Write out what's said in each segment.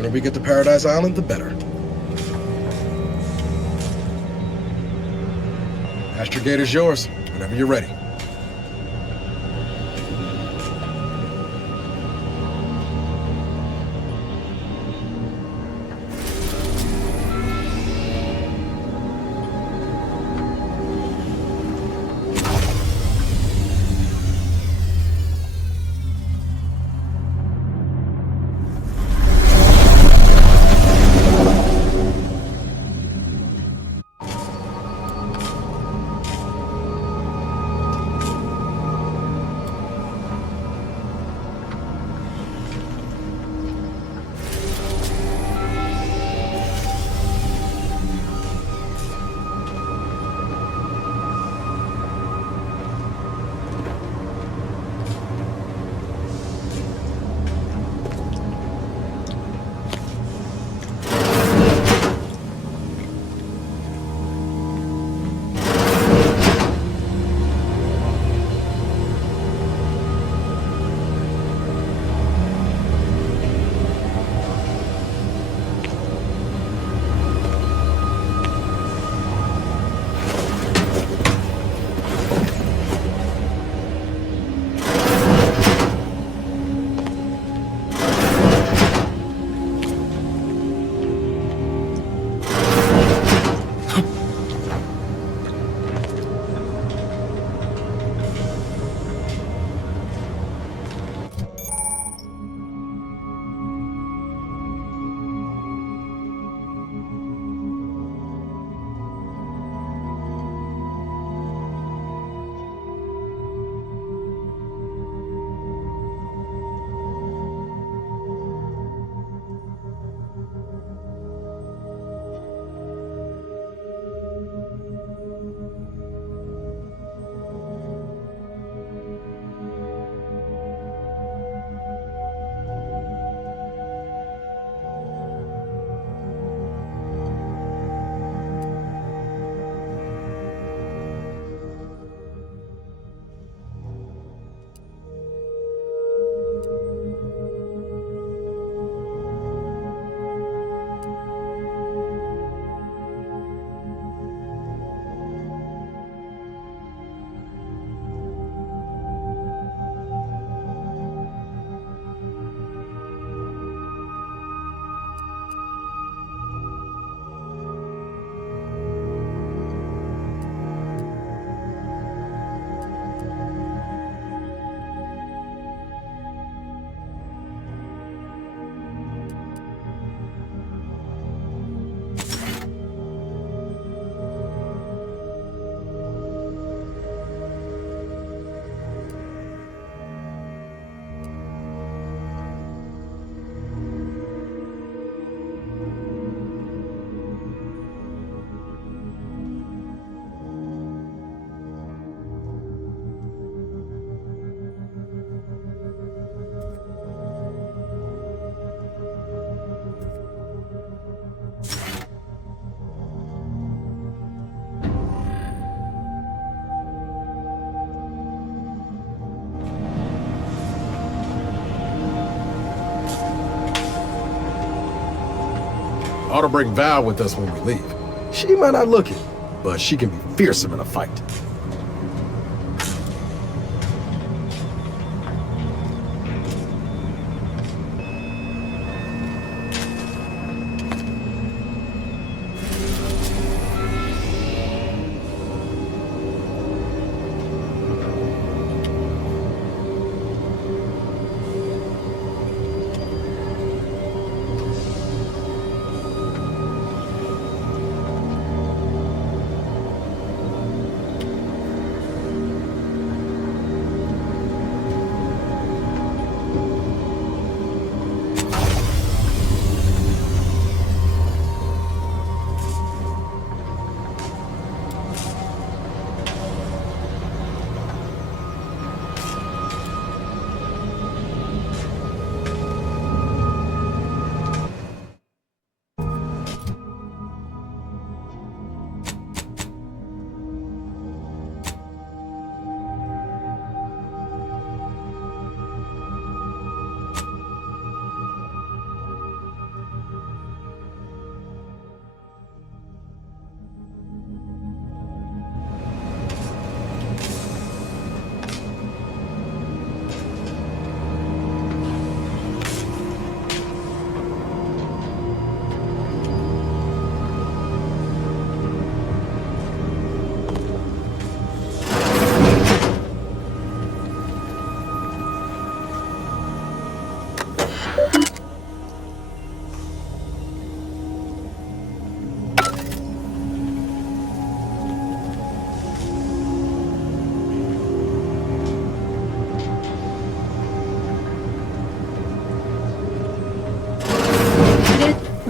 sooner we get to Paradise Island, the better. Astro Gate is yours, whenever you're ready. Ought to bring Val with us when we leave. She might not look it, but she can be fearsome in a fight.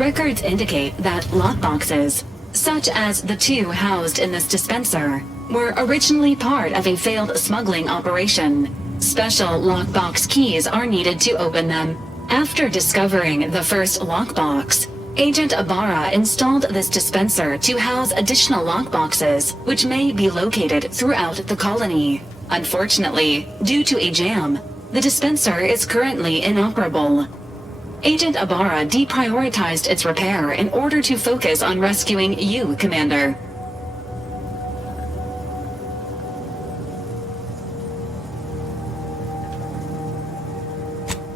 Records indicate that lockboxes, such as the two housed in this dispenser, were originally part of a failed smuggling operation. Special lockbox keys are needed to open them. After discovering the first lockbox, Agent Ibarra installed this dispenser to house additional lockboxes, which may be located throughout the colony. Unfortunately, due to a jam, the dispenser is currently inoperable. Agent Ibarra deprioritized its repair in order to focus on rescuing you, Commander.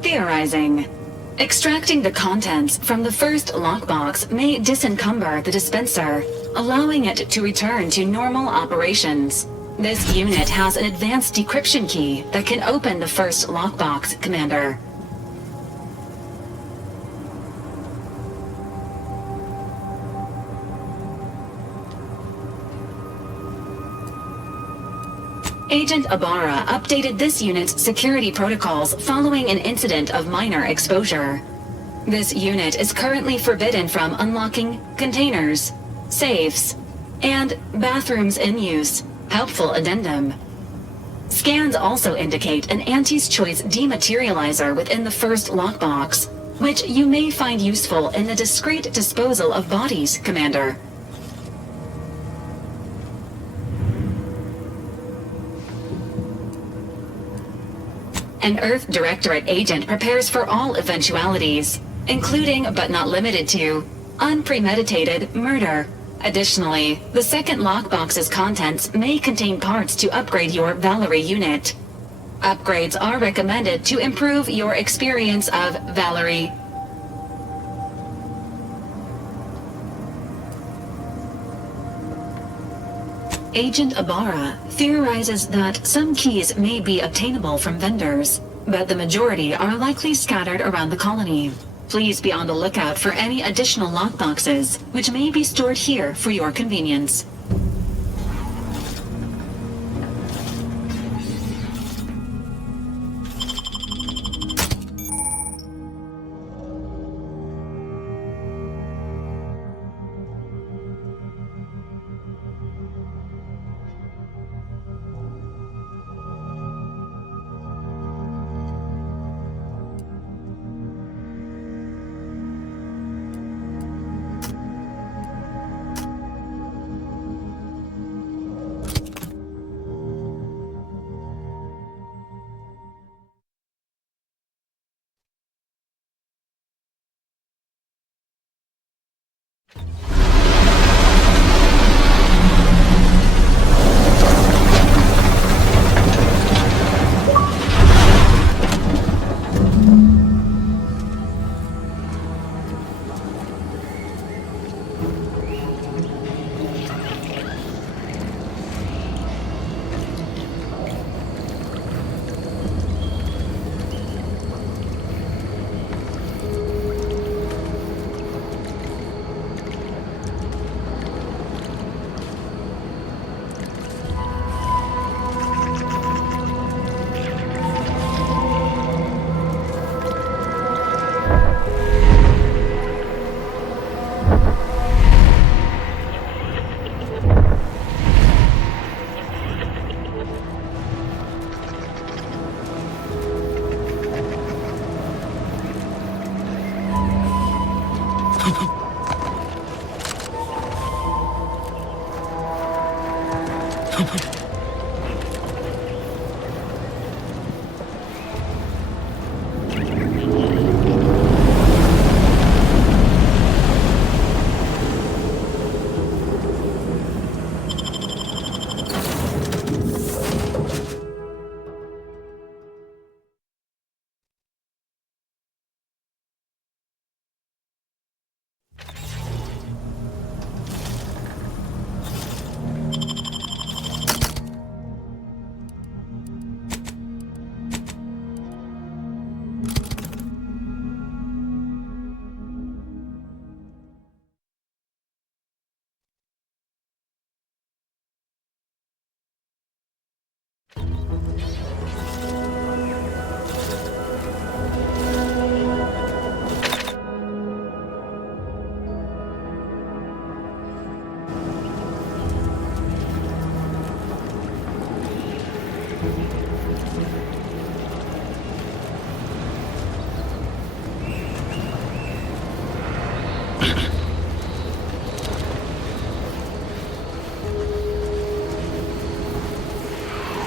Theorizing. Extracting the contents from the first lockbox may disencumber the dispenser, allowing it to return to normal operations. This unit has an advanced decryption key that can open the first lockbox, Commander. Agent Ibarra updated this unit's security protocols following an incident of minor exposure. This unit is currently forbidden from unlocking containers, safes, and bathrooms in use. Helpful addendum. Scans also indicate an Auntie's Choice dematerializer within the first lockbox, which you may find useful in the discreet disposal of bodies, Commander. An Earth Directorate agent prepares for all eventualities, including but not limited to unpremeditated murder. Additionally, the second lockbox's contents may contain parts to upgrade your Valerie unit. Upgrades are recommended to improve your experience of Valerie. Agent Ibarra theorizes that some keys may be obtainable from vendors, but the majority are likely scattered around the colony. Please be on the lookout for any additional lockboxes, which may be stored here for your convenience.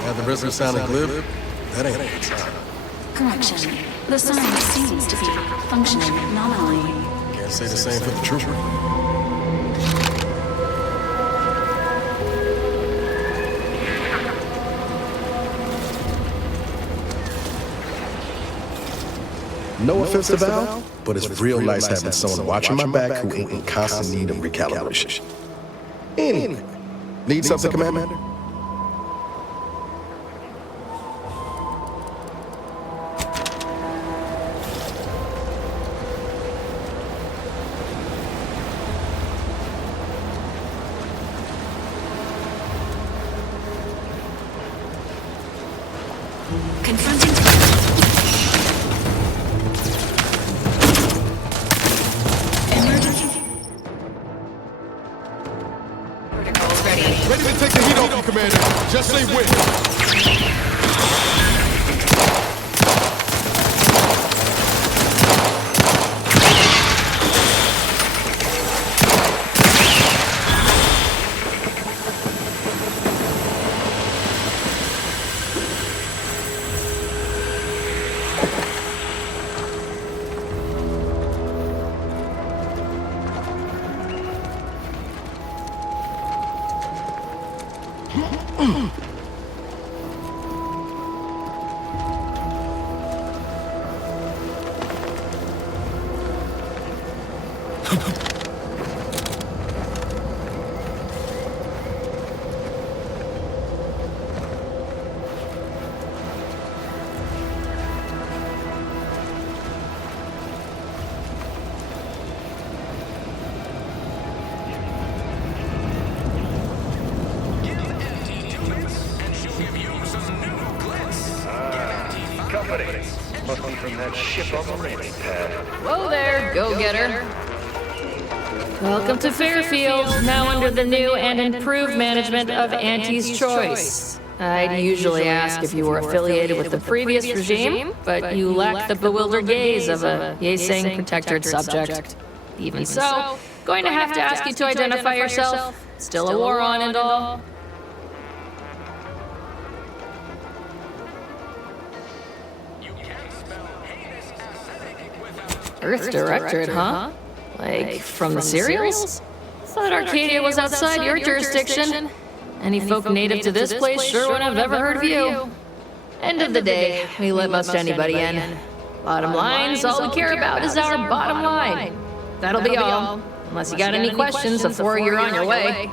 At the risk of sounding glib, that ain't a good sign. Correction. The sign seems to be functioning nominally. Can't say the same for the trooper. No offense to Val, but it's real nice having someone watching my back who ain't in constant need of recalibration. Anyway, need something, Commander? Confronting. Emergency. Protocols ready. Ready to take the heat off you, Commander. Just say when. Must be from that ship on the landing pad. Whoa there, go-getter. Welcome to Fairfield, now under the new and improved management of Auntie's Choice. I'd usually ask if you were affiliated with the previous regime, but you lack the bewildered gaze of a yay-saying protectorate subject. Even so, going to have to ask you to identify yourself. Still a war on and all. Earth Directorate, huh? Like, from the serials? Thought Arcadia was outside your jurisdiction. Any folk native to this place sure wouldn't have ever heard of you. End of the day, we let most anybody in. Bottom line's all we care about is our bottom line. That'll be all. Unless you got any questions before you're on your way.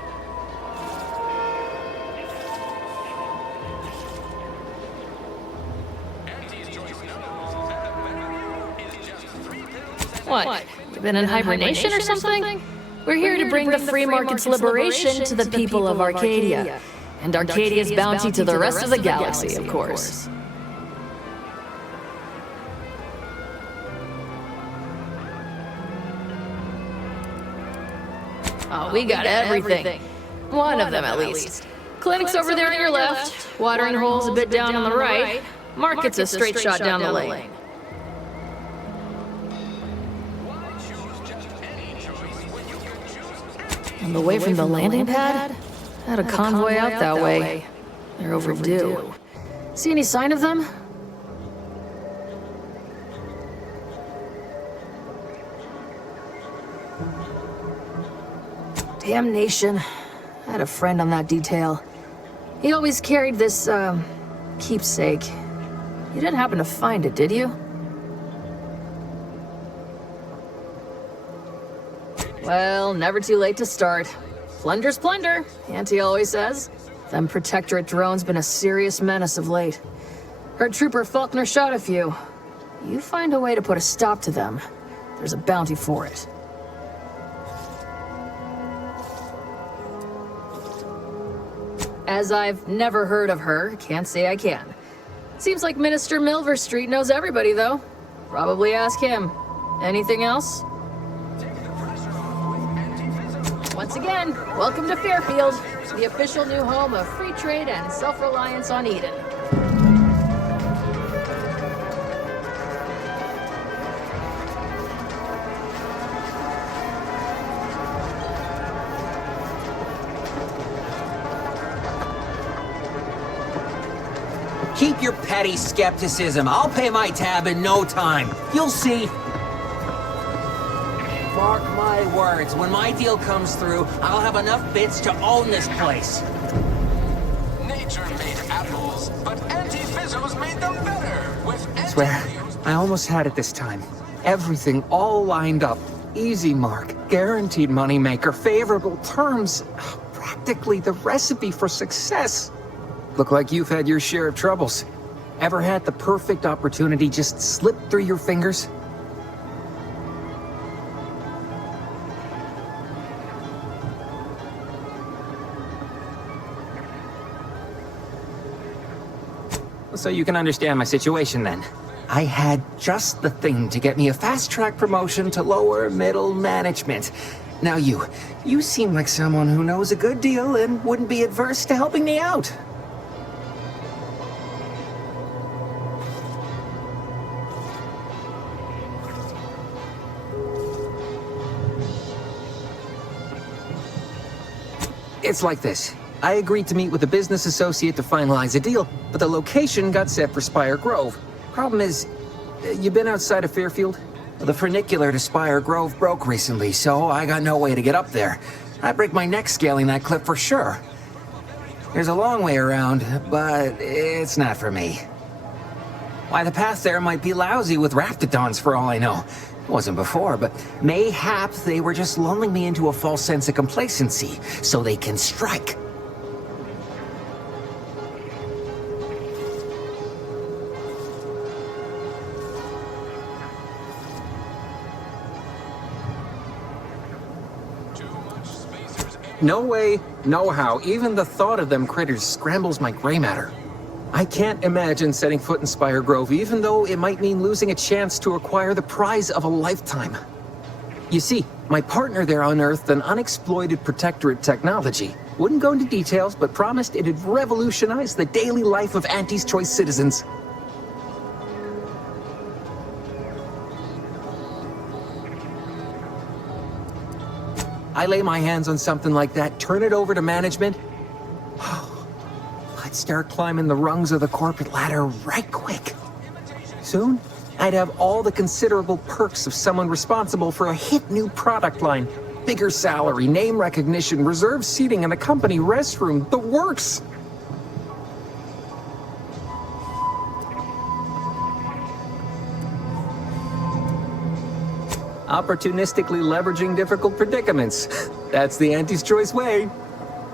What? You been in hibernation or something? We're here to bring the free market's liberation to the people of Arcadia. And Arcadia's bounty to the rest of the galaxy, of course. Oh, we got everything. One of them, at least. Clinic's over there on your left, watering holes a bit down on the right. Market's a straight shot down the lane. On the way from the landing pad? Had a convoy out that way. They're overdue. See any sign of them? Damnation. I had a friend on that detail. He always carried this, keepsake. You didn't happen to find it, did you? Well, never too late to start. Plunder's plunder, Auntie always says. Them Protectorate drones been a serious menace of late. Heard Trooper Faulkner shot a few. You find a way to put a stop to them, there's a bounty for it. As I've never heard of her, can't say I can. Seems like Minister Milverstreet knows everybody, though. Probably ask him. Anything else? Once again, welcome to Fairfield, the official new home of free trade and self-reliance on Eden. Keep your petty skepticism. I'll pay my tab in no time. You'll see. Mark my words, when my deal comes through, I'll have enough bits to own this place. Nature made apples, but Anti-Fizzos made them better. With Swear, I almost had it this time. Everything all lined up. Easy mark, guaranteed moneymaker, favorable terms. Practically the recipe for success. Look like you've had your share of troubles. Ever had the perfect opportunity just slip through your fingers? So you can understand my situation then. I had just the thing to get me a fast-track promotion to lower middle management. Now you seem like someone who knows a good deal and wouldn't be adverse to helping me out. It's like this. I agreed to meet with a business associate to finalize a deal, but the location got set for Spire Grove. Problem is, you been outside of Fairfield? The funicular to Spire Grove broke recently, so I got no way to get up there. I'd break my neck scaling that cliff for sure. There's a long way around, but it's not for me. Why, the path there might be lousy with raptidons for all I know. It wasn't before, but mayhap they were just lulling me into a false sense of complacency so they can strike. No way, no how. Even the thought of them critters scrambles my gray matter. I can't imagine setting foot in Spire Grove, even though it might mean losing a chance to acquire the prize of a lifetime. You see, my partner there unearthed an unexploited protectorate technology. Wouldn't go into details, but promised it'd revolutionize the daily life of Auntie's Choice citizens. I lay my hands on something like that, turn it over to management. I'd start climbing the rungs of the corporate ladder right quick. Soon, I'd have all the considerable perks of someone responsible for a hit new product line. Bigger salary, name recognition, reserved seating, and a company restroom. The works! Opportunistically leveraging difficult predicaments. That's the Auntie's Choice way.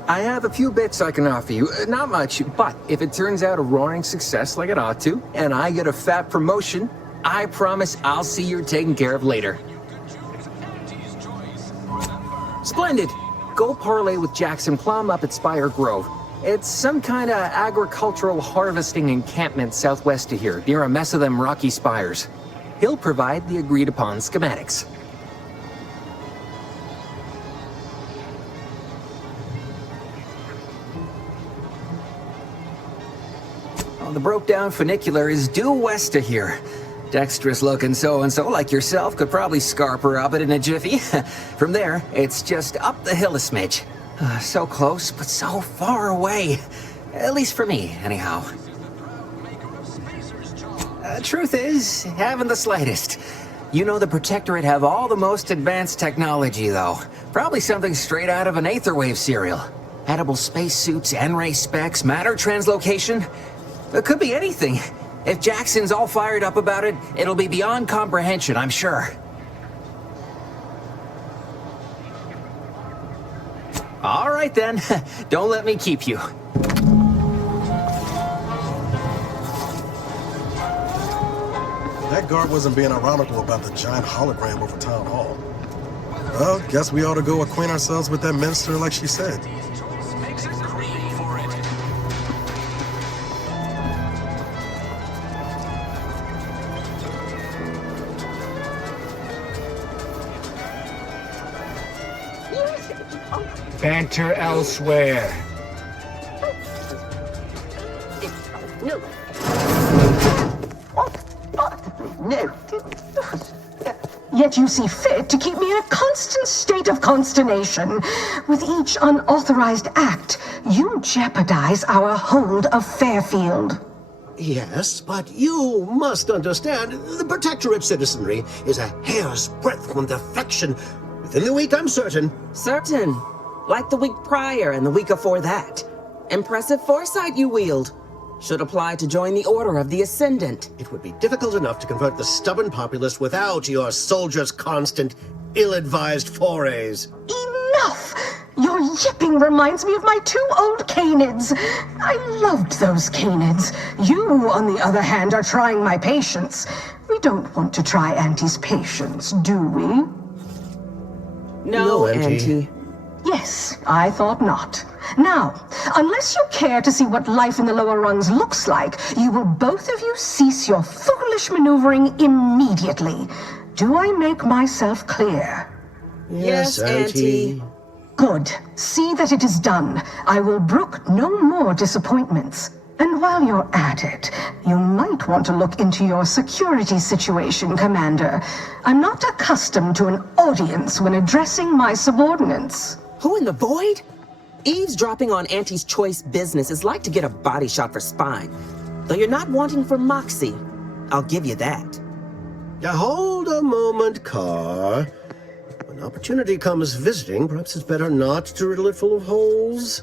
I have a few bits I can offer you. Not much, but if it turns out a roaring success like it ought to, and I get a fat promotion, I promise I'll see you're taken care of later. Splendid! Go parlay with Jackson Plum up at Spire Grove. It's some kind of agricultural harvesting encampment southwest of here, near a mess of them rocky spires. He'll provide the agreed-upon schematics. Well, the broke-down funicular is due west of here. Dexterous-looking so-and-so like yourself could probably scarp her up it in a jiffy. From there, it's just up the hill a smidge. So close, but so far away. At least for me, anyhow. Truth is, haven't the slightest. You know the Protectorate have all the most advanced technology, though. Probably something straight out of an Aetherwave serial. Edible spacesuits, N-ray specs, matter translocation. It could be anything. If Jackson's all fired up about it, it'll be beyond comprehension, I'm sure. All right, then. Don't let me keep you. That guard wasn't being ironical about the giant hologram over Town Hall. Well, guess we ought to go acquaint ourselves with that minister like she said. Banter elsewhere. No. No. Yet you see fit to keep me in a constant state of consternation. With each unauthorized act, you jeopardize our hold of Fairfield. Yes, but you must understand, the Protectorate citizenry is a hair's breadth from defection. Within the week, I'm certain. Certain. Like the week prior and the week before that. Impressive foresight you wield. Should apply to join the Order of the Ascendant. It would be difficult enough to convert the stubborn populace without your soldiers' constant, ill-advised forays. Enough! Your yipping reminds me of my 2 old canids. I loved those canids. You, on the other hand, are trying my patience. We don't want to try Auntie's patience, do we? No, Auntie. Yes, I thought not. Now, unless you care to see what life in the lower rungs looks like, you will both of you cease your foolish maneuvering immediately. Do I make myself clear? Yes, Auntie. Good. See that it is done. I will brook no more disappointments. And while you're at it, you might want to look into your security situation, Commander. I'm not accustomed to an audience when addressing my subordinates. Who in the void? Eavesdropping on Auntie's choice business is like to get a body shot for spine. Though you're not wanting for moxie. I'll give you that. Hold a moment, Carr. When opportunity comes visiting, perhaps it's better not to riddle it full of holes.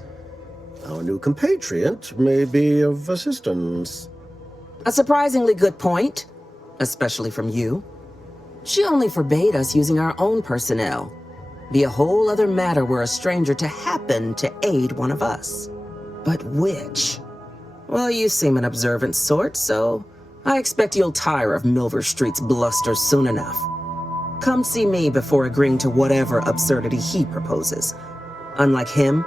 Our new compatriot may be of assistance. A surprisingly good point, especially from you. She only forbade us using our own personnel. Be a whole other matter were a stranger to happen to aid one of us. But which? Well, you seem an observant sort, so I expect you'll tire of Milver Street's bluster soon enough. Come see me before agreeing to whatever absurdity he proposes. Unlike him,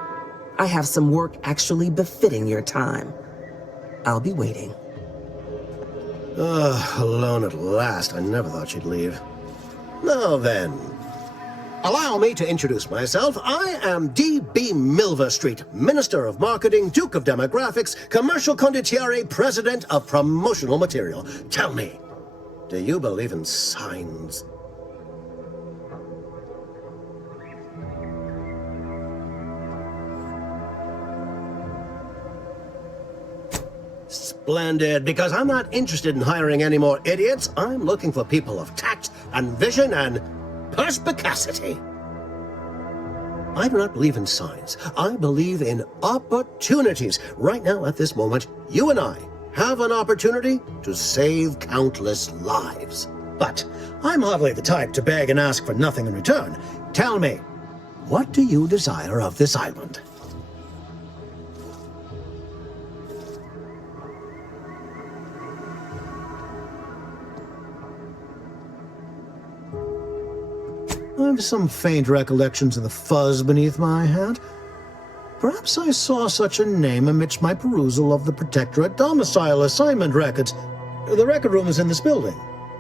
I have some work actually befitting your time. I'll be waiting. Alone at last. I never thought she'd leave. Now then, allow me to introduce myself. I am D.B. Milver Street, Minister of Marketing, Duke of Demographics, Commercial Condottiere, President of Promotional Material. Tell me, do you believe in signs? Splendid, because I'm not interested in hiring any more idiots. I'm looking for people of tact and vision and perspicacity. I do not believe in signs. I believe in opportunities. Right now, at this moment, you and I have an opportunity to save countless lives. But I'm hardly the type to beg and ask for nothing in return. Tell me, what do you desire of this island? I have some faint recollections of the fuzz beneath my hat. Perhaps I saw such a name amidst my perusal of the Protectorate domicile assignment records. The record room is in this building.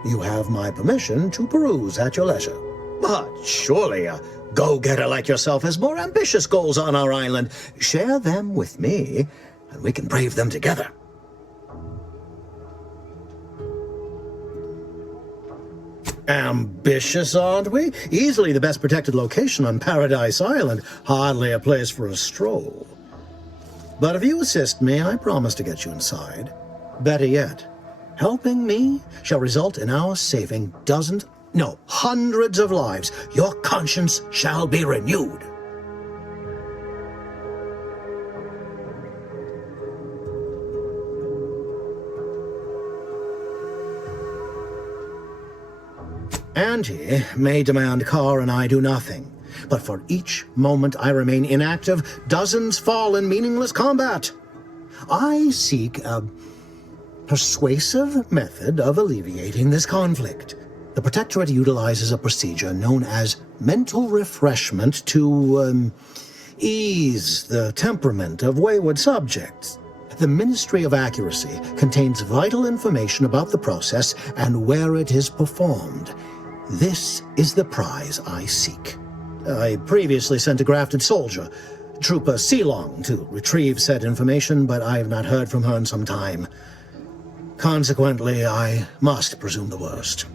You have my permission to peruse at your leisure. But surely a go-getter like yourself has more ambitious goals on our island. Share them with me, and we can brave them together. Ambitious, aren't we? Easily the best protected location on Paradise Island. Hardly a place for a stroll. But if you assist me, I promise to get you inside. Better yet, helping me shall result in our saving dozens, no, hundreds of lives. Your conscience shall be renewed. Auntie may demand Carr and I do nothing, but for each moment I remain inactive, dozens fall in meaningless combat. I seek a persuasive method of alleviating this conflict. The Protectorate utilizes a procedure known as mental refreshment to ease the temperament of wayward subjects. The Ministry of Accuracy contains vital information about the process and where it is performed. This is the prize I seek. I previously sent a grafted soldier, Trooper Sealong, to retrieve said information, but I have not heard from her in some time. Consequently, I must presume the worst.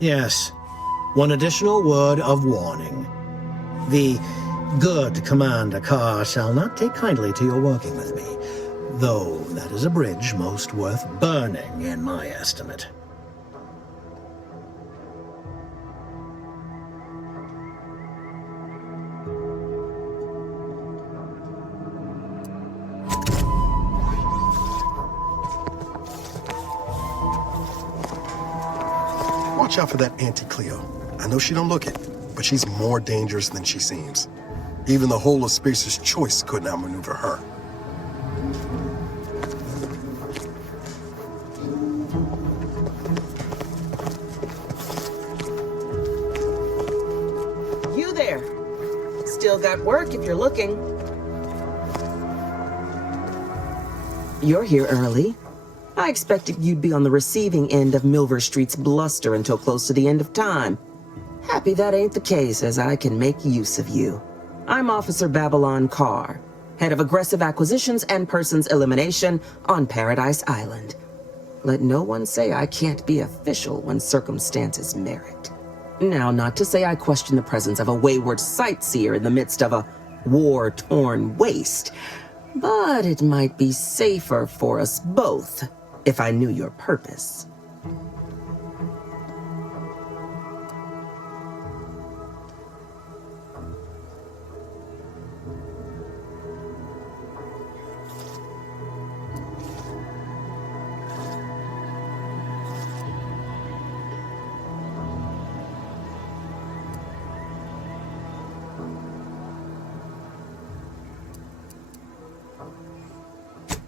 Yes, One additional word of warning. The good Commander Carr shall not take kindly to your working with me, though that is a bridge most worth burning in my estimate. Watch out for that Auntie Cleo. I know she don't look it, but she's more dangerous than she seems. Even the whole of Spacer's Choice couldn't outmaneuver her. You there. Still got work if you're looking. You're here early. I expected you'd be on the receiving end of Milver Street's bluster until close to the end of time. Happy that ain't the case, as I can make use of you. I'm Officer Babylon Carr, head of aggressive acquisitions and persons elimination on Paradise Island. Let no one say I can't be official when circumstances merit. Now, not to say I question the presence of a wayward sightseer in the midst of a war-torn waste, but it might be safer for us both if I knew your purpose.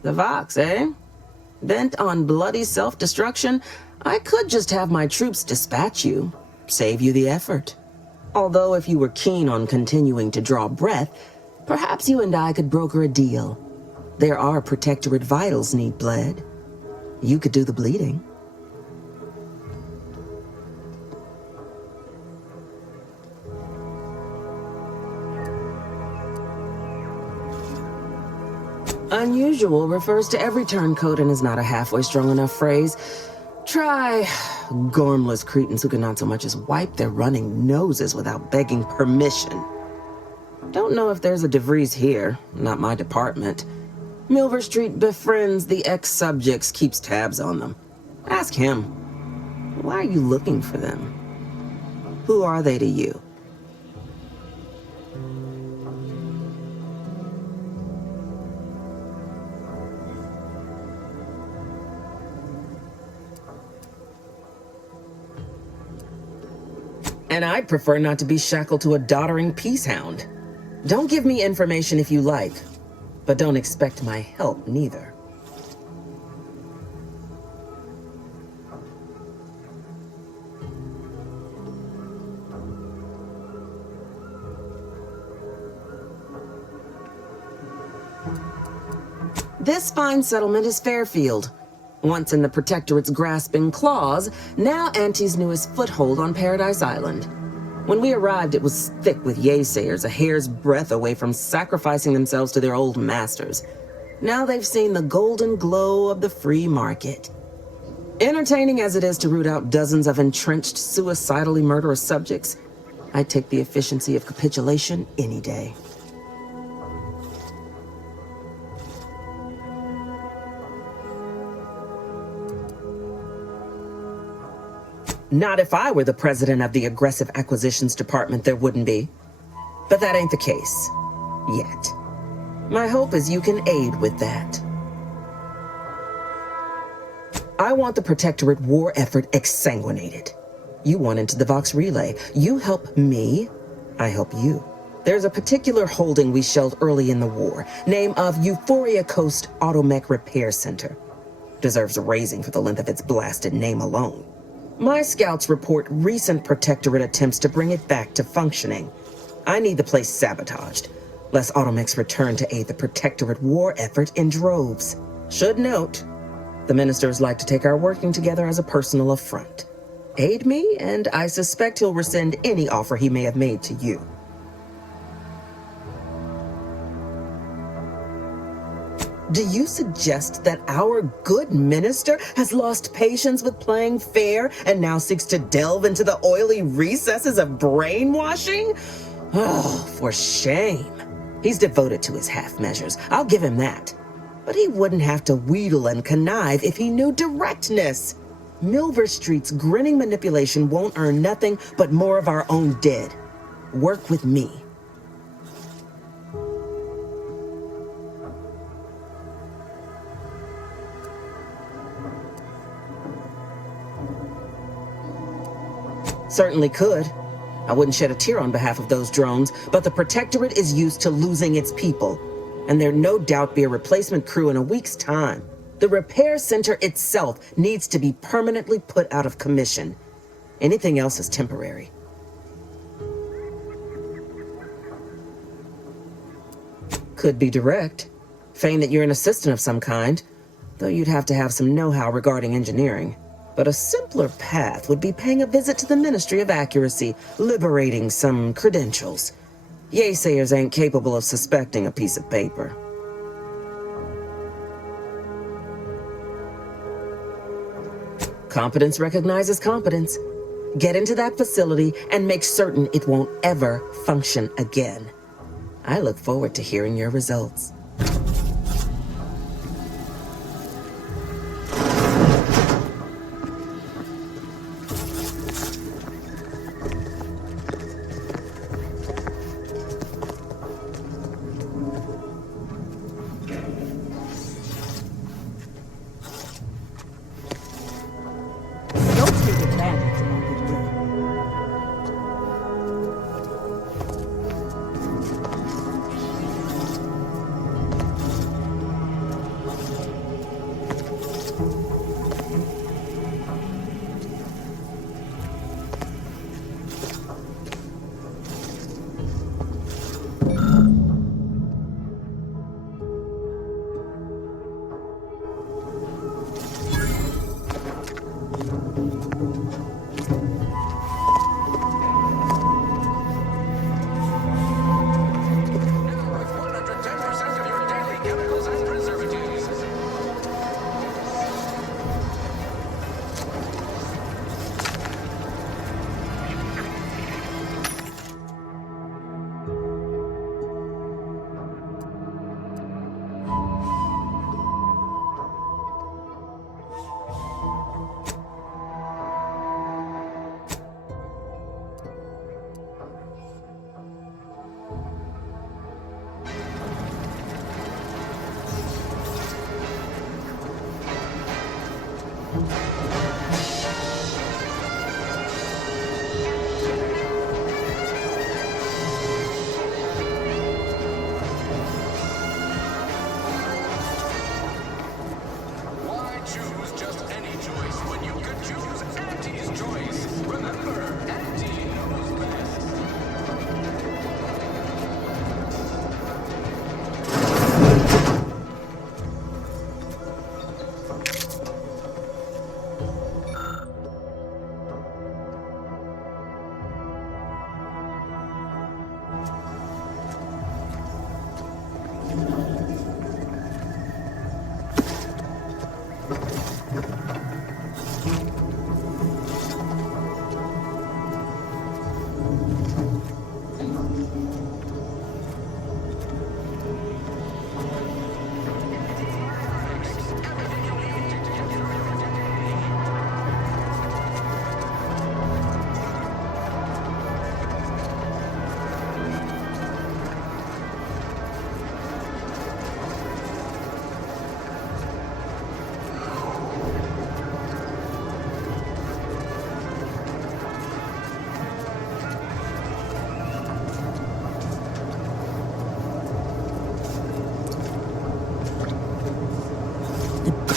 The Vox, eh? Bent on bloody self-destruction, I could just have my troops dispatch you, save you the effort. Although if you were keen on continuing to draw breath, perhaps you and I could broker a deal. There are Protectorate vitals need bled. You could do the bleeding. Unusual refers to every turncoat and is not a halfway strong enough phrase. Try gormless cretins who can not so much as wipe their running noses without begging permission. Don't know if there's a DeVries here, not my department. Milver Street befriends the ex-subjects, keeps tabs on them. Ask him. Why are you looking for them? Who are they to you? And I'd prefer not to be shackled to a doddering peacehound. Don't give me information if you like, but don't expect my help neither. This fine settlement is Fairfield. Once in the Protectorate's grasping claws, now Auntie's newest foothold on Paradise Island. When we arrived, it was thick with yaysayers, a hair's breadth away from sacrificing themselves to their old masters. Now they've seen the golden glow of the free market. Entertaining as it is to root out dozens of entrenched, suicidally murderous subjects, I'd take the efficiency of capitulation any day. Not if I were the president of the Aggressive Acquisitions Department, there wouldn't be. But that ain't the case. Yet. My hope is you can aid with that. I want the Protectorate war effort exsanguinated. You want into the Vox Relay. You help me, I help you. There's a particular holding we shelled early in the war. Name of Euphoria Coast Automech Repair Center. Deserves raising for the length of its blasted name alone. My scouts report recent Protectorate attempts to bring it back to functioning. I need the place sabotaged, lest Automechs return to aid the Protectorate war effort in droves. Should note, the ministers like to take our working together as a personal affront. Aid me, and I suspect he'll rescind any offer he may have made to you. Do you suggest that our good minister has lost patience with playing fair and now seeks to delve into the oily recesses of brainwashing? Oh, for shame. He's devoted to his half measures. I'll give him that. But he wouldn't have to wheedle and connive if he knew directness. Milver Street's grinning manipulation won't earn nothing but more of our own dead. Work with me. Certainly could. I wouldn't shed a tear on behalf of those drones, but the Protectorate is used to losing its people. And there'll no doubt be a replacement crew in a week's time. The repair center itself needs to be permanently put out of commission. Anything else is temporary. Could be direct. Feign that you're an assistant of some kind, though you'd have to have some know-how regarding engineering. But a simpler path would be paying a visit to the Ministry of Accuracy, liberating some credentials. Yaysayers ain't capable of suspecting a piece of paper. Competence recognizes competence. Get into that facility and make certain it won't ever function again. I look forward to hearing your results.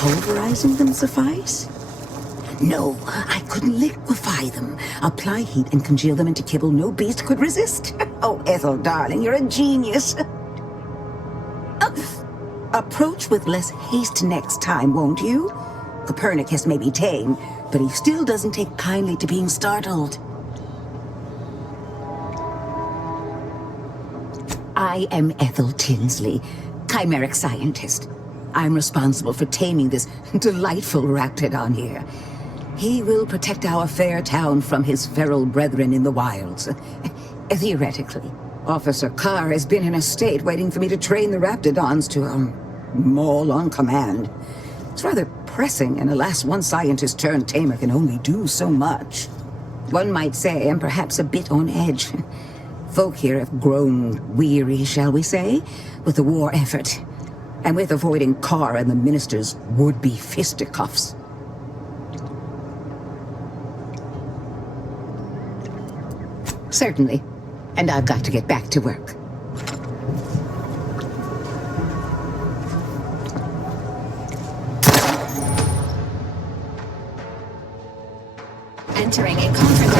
Pulverizing them suffice? No, I couldn't liquefy them. Apply heat and congeal them into kibble no beast could resist. Oh, Ethel, darling, you're a genius. Approach with less haste next time, won't you? Copernicus may be tame, but he still doesn't take kindly to being startled. I am Ethel Tinsley, chimeric scientist. I'm responsible for taming this delightful raptidon here. He will protect our fair town from his feral brethren in the wilds. Theoretically. Officer Carr has been in a state waiting for me to train the raptidons to, maul on command. It's rather pressing, and alas, one scientist turned tamer can only do so much. One might say I'm perhaps a bit on edge. Folk here have grown weary, shall we say, with the war effort, and with avoiding Carr and the minister's would-be fisticuffs. Certainly. And I've got to get back to work. Entering a conference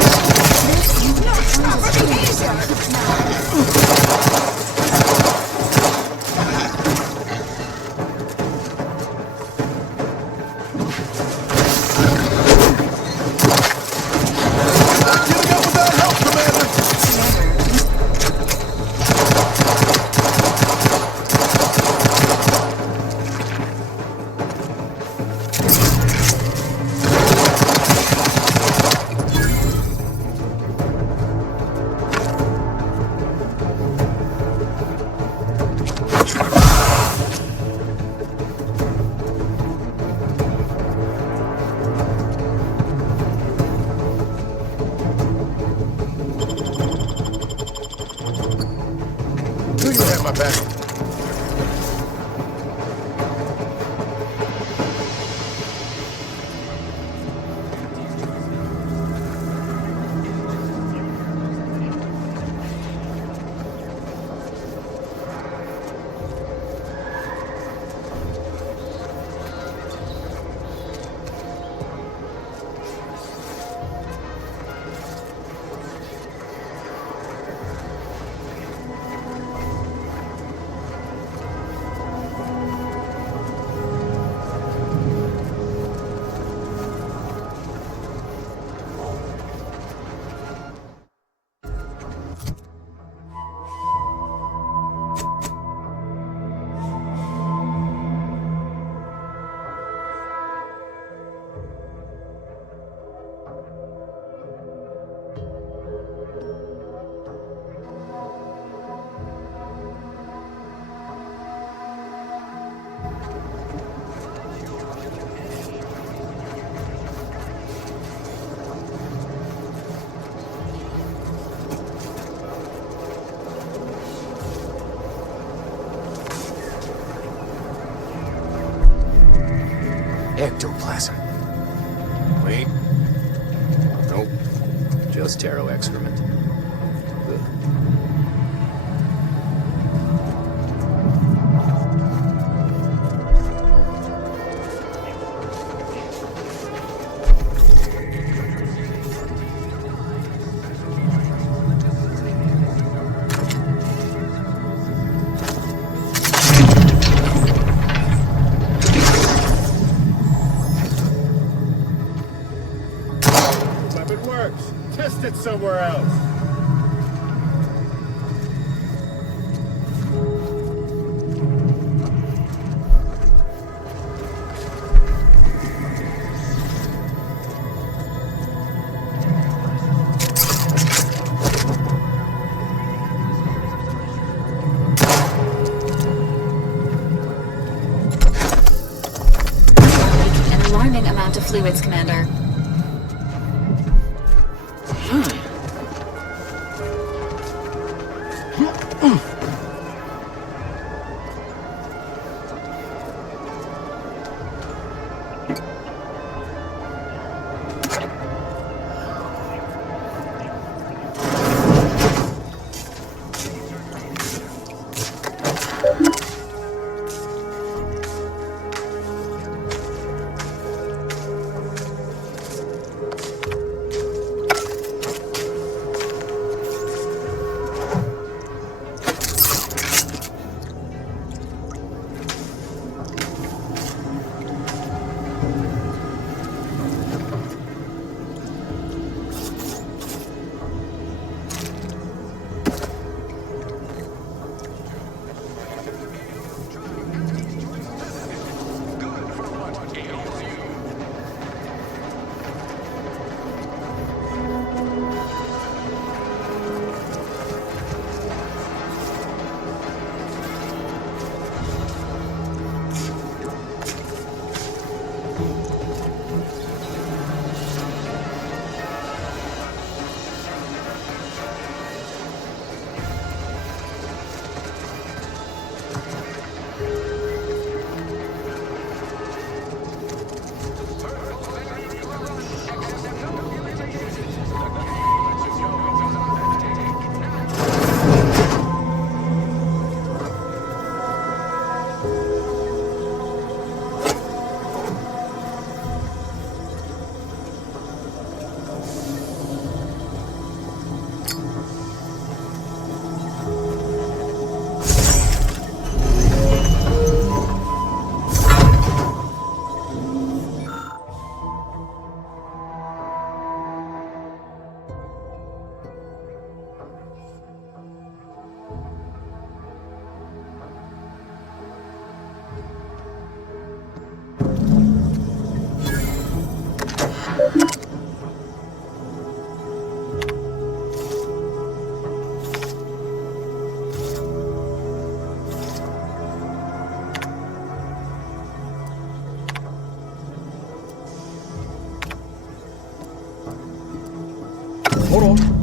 Ectoplasm. Wait. Nope. Just taro excrement. Ugh. Test it somewhere else. An alarming amount of fluids, Commander.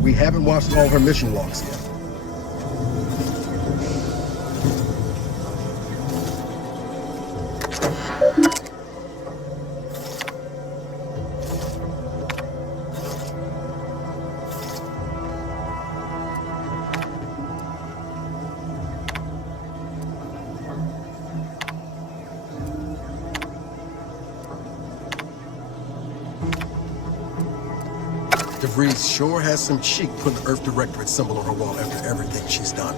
We haven't watched all her mission logs yet. DeVries sure has some cheek putting the Earth Directorate symbol on her wall after everything she's done.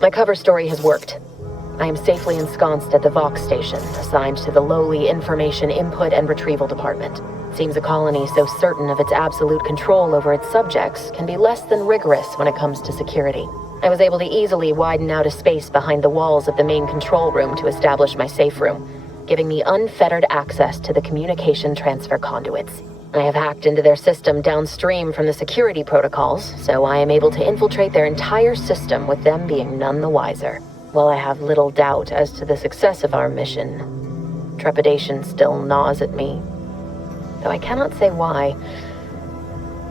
My cover story has worked. I am safely ensconced at the Vox station, assigned to the lowly Information Input and Retrieval Department. Seems a colony so certain of its absolute control over its subjects can be less than rigorous when it comes to security. I was able to easily widen out a space behind the walls of the main control room to establish my safe room, giving me unfettered access to the communication transfer conduits. I have hacked into their system downstream from the security protocols, so I am able to infiltrate their entire system with them being none the wiser. While I have little doubt as to the success of our mission, trepidation still gnaws at me. Though I cannot say why.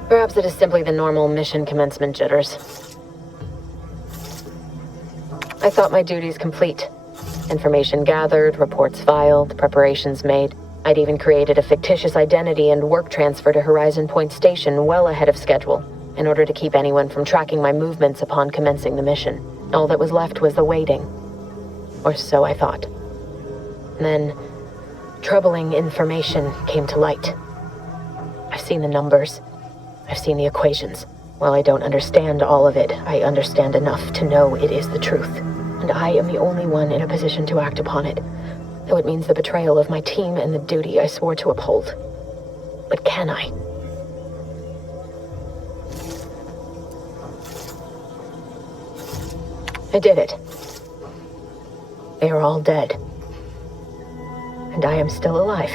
Perhaps it is simply the normal mission commencement jitters. I thought my duties complete. Information gathered, reports filed, preparations made. I'd even created a fictitious identity and work transfer to Horizon Point Station well ahead of schedule, in order to keep anyone from tracking my movements upon commencing the mission. All that was left was the waiting. Or so I thought. Then, troubling information came to light. I've seen the numbers. I've seen the equations. While I don't understand all of it, I understand enough to know it is the truth. And I am the only one in a position to act upon it. Though it means the betrayal of my team and the duty I swore to uphold. But can I? I did it. They are all dead. And I am still alive.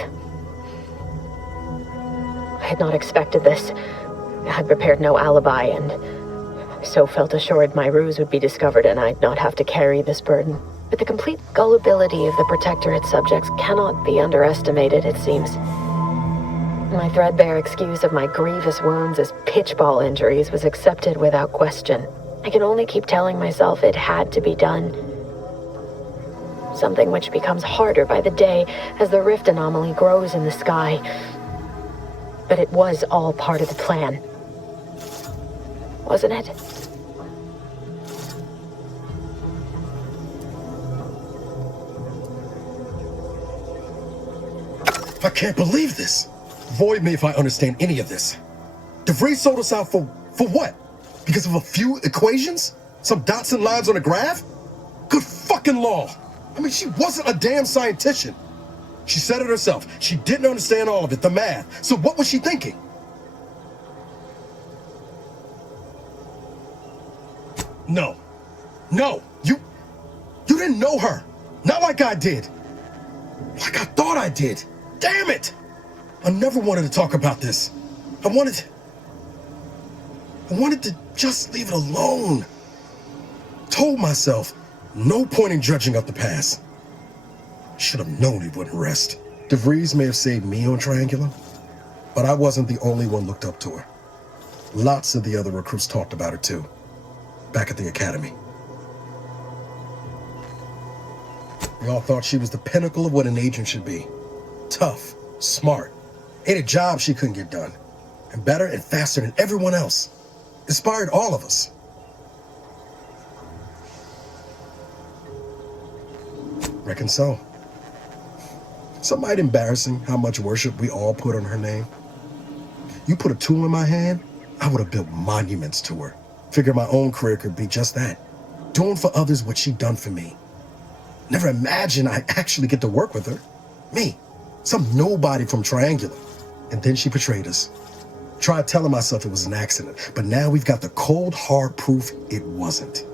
I had not expected this. I had prepared no alibi, and so felt assured my ruse would be discovered and I'd not have to carry this burden. But the complete gullibility of the Protectorate subjects cannot be underestimated, it seems. My threadbare excuse of my grievous wounds as pitchball injuries was accepted without question. I can only keep telling myself it had to be done. Something which becomes harder by the day as the rift anomaly grows in the sky. But it was all part of the plan. Wasn't it? I can't believe this. Void me if I understand any of this. DeVries sold us out for what? Because of a few equations? Some dots and lines on a graph? Good fucking law. I mean, she wasn't a damn scientist. She said it herself. She didn't understand all of it, the math. So what was she thinking? No. You didn't know her. Not like I did. Like I thought I did. Damn it! I never wanted to talk about this. I wanted to just leave it alone. Told myself, no point in dredging up the past. Should have known he wouldn't rest. DeVries may have saved me on Triangular, but I wasn't the only one looked up to her. Lots of the other recruits talked about her too, back at the academy. They all thought she was the pinnacle of what an agent should be. Tough, smart, ain't a job she couldn't get done, and better and faster than everyone else. Inspired all of us. Reckon so. It's might embarrassing how much worship we all put on her name. You put a tool in my hand, I would have built monuments to her. Figure my own career could be just that. doing for others what she done for me. Never imagined I'd actually get to work with her. Me, some nobody from Triangular. And then she betrayed us. Tried telling myself it was an accident, but now we've got the cold, hard proof it wasn't.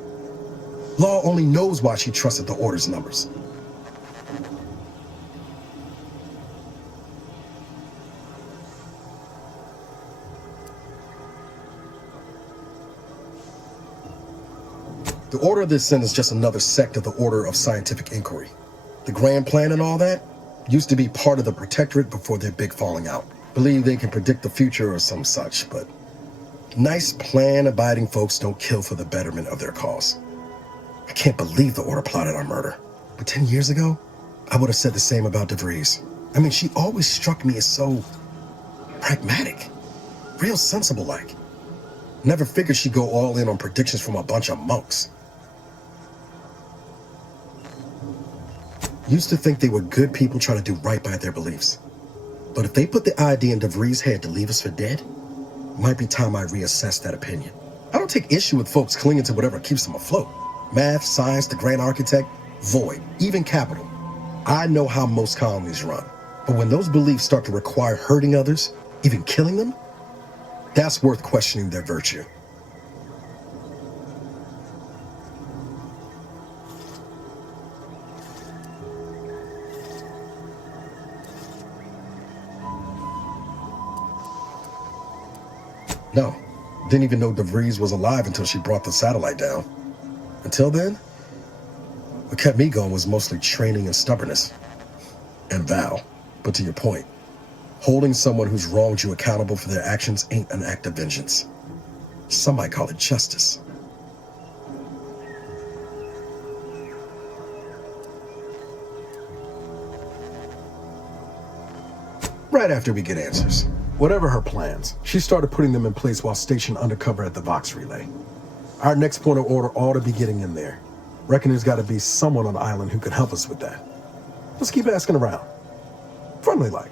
Law only knows why she trusted the order's numbers. The Order of the Sin is just another sect of the Order of Scientific Inquiry. The Grand Plan and all that used to be part of the Protectorate before their big falling out. Believe they can predict the future or some such, but nice plan-abiding folks don't kill for the betterment of their cause. I can't believe the Order plotted our murder. But 10 years ago, I would have said the same about DeVries. I mean, she always struck me as so pragmatic, real sensible-like. Never figured she'd go all in on predictions from a bunch of monks. Used to think they were good people trying to do right by their beliefs. But if they put the idea in DeVries' head to leave us for dead, it might be time I reassess that opinion. I don't take issue with folks clinging to whatever keeps them afloat. Math, science, the grand architect, void, even capital. I know how most colonies run. But when those beliefs start to require hurting others, even killing them, that's worth questioning their virtue. No, didn't even know DeVries was alive until she brought the satellite down. Until then, what kept me going was mostly training and stubbornness. And Val. But to your point, holding someone who's wronged you accountable for their actions ain't an act of vengeance. Some might call it justice. Right after we get answers. Whatever her plans, she started putting them in place while stationed undercover at the Vox Relay. Our next point of order ought to be getting in there. Reckon there's got to be someone on the island who can help us with that. Let's keep asking around. Friendly like.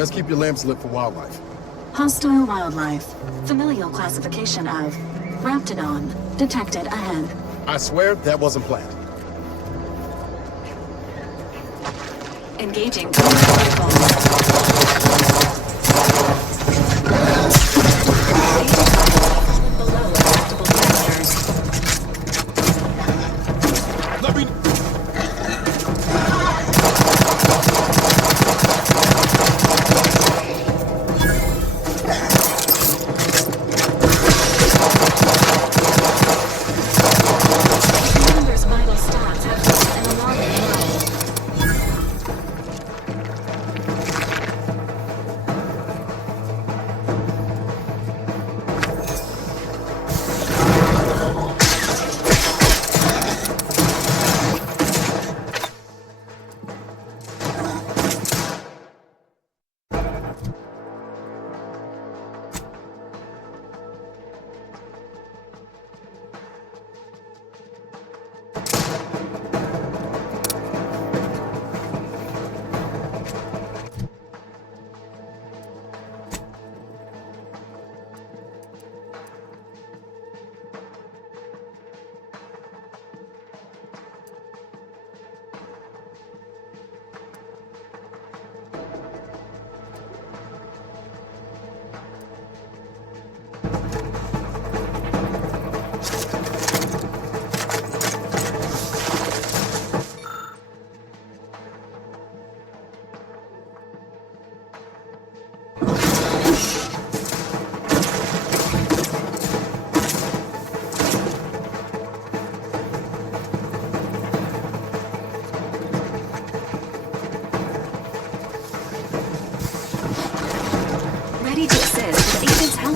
Best keep your lamps lit for wildlife. Hostile wildlife. Familial classification of Raptidon. Detected ahead. I swear that wasn't planned. Engaging protocol.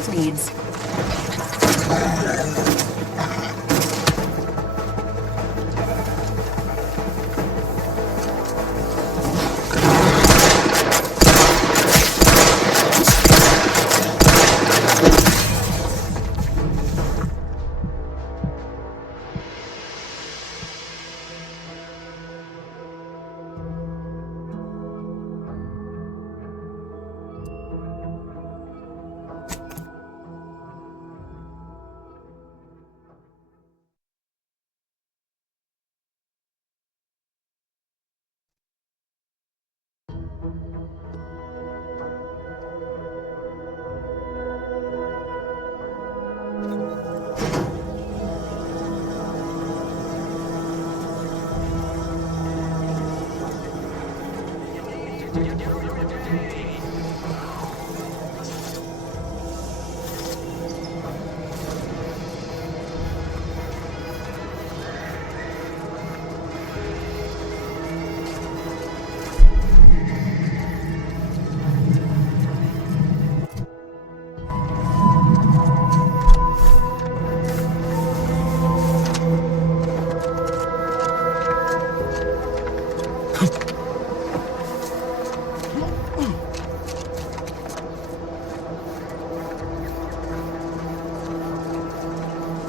growth needs.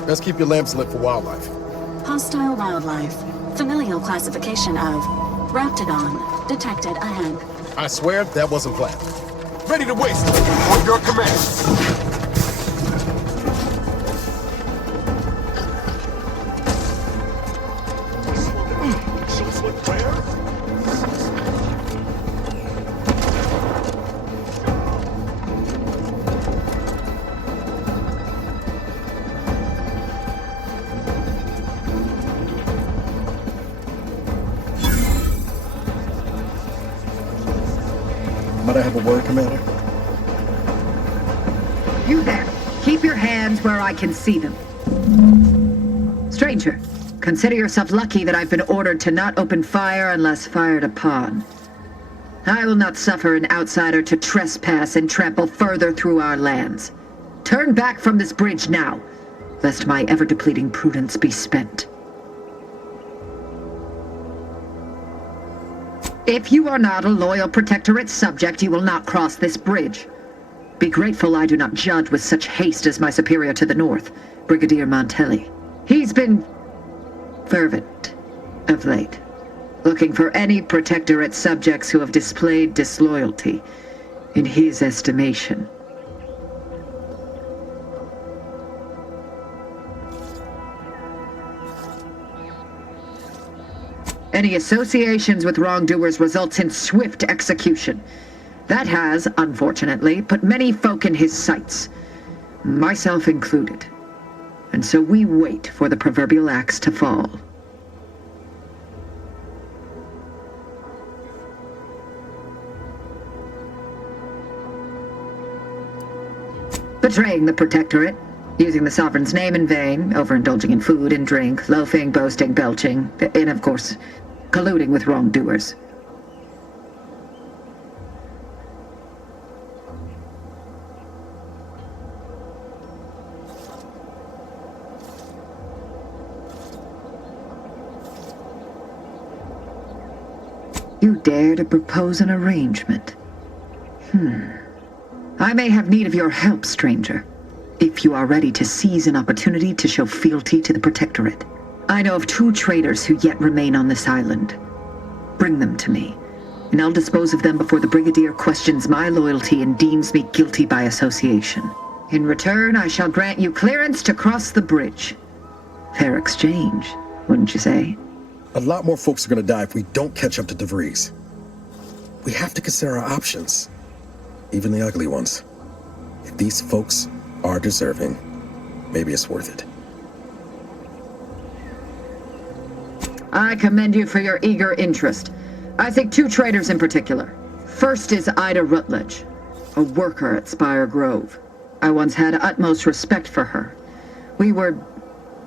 Best keep your lamps lit for wildlife. Hostile wildlife. Familial classification of Raptidon detected ahead. I swear that wasn't planned. Ready to waste. On your command. Might I have a word, Commander? You there. Keep your hands where I can see them. Stranger, consider yourself lucky that I've been ordered to not open fire unless fired upon. I will not suffer an outsider to trespass and trample further through our lands. Turn back from this bridge now, lest my ever-depleting prudence be spent. If you are not a loyal Protectorate subject, you will not cross this bridge. Be grateful I do not judge with such haste as my superior to the north, Brigadier Montelli. He's been fervent of late, looking for any Protectorate subjects who have displayed disloyalty in his estimation. Any associations with wrongdoers results in swift execution. That has, unfortunately, put many folk in his sights, myself included. And so we wait for the proverbial axe to fall. Betraying the Protectorate, using the Sovereign's name in vain, overindulging in food and drink, loafing, boasting, belching, and of course, colluding with wrongdoers. You dare to propose an arrangement? I may have need of your help, stranger, if you are ready to seize an opportunity to show fealty to the Protectorate. I know of 2 traitors who yet remain on this island. Bring them to me, and I'll dispose of them before the Brigadier questions my loyalty and deems me guilty by association. In return, I shall grant you clearance to cross the bridge. Fair exchange, wouldn't you say? A lot more folks are gonna die if we don't catch up to DeVries. We have to consider our options, even the ugly ones. If these folks are deserving, maybe it's worth it. I commend you for your eager interest. I think 2 traitors in particular. First is Ida Rutledge, a worker at Spire Grove. I once had utmost respect for her. We were,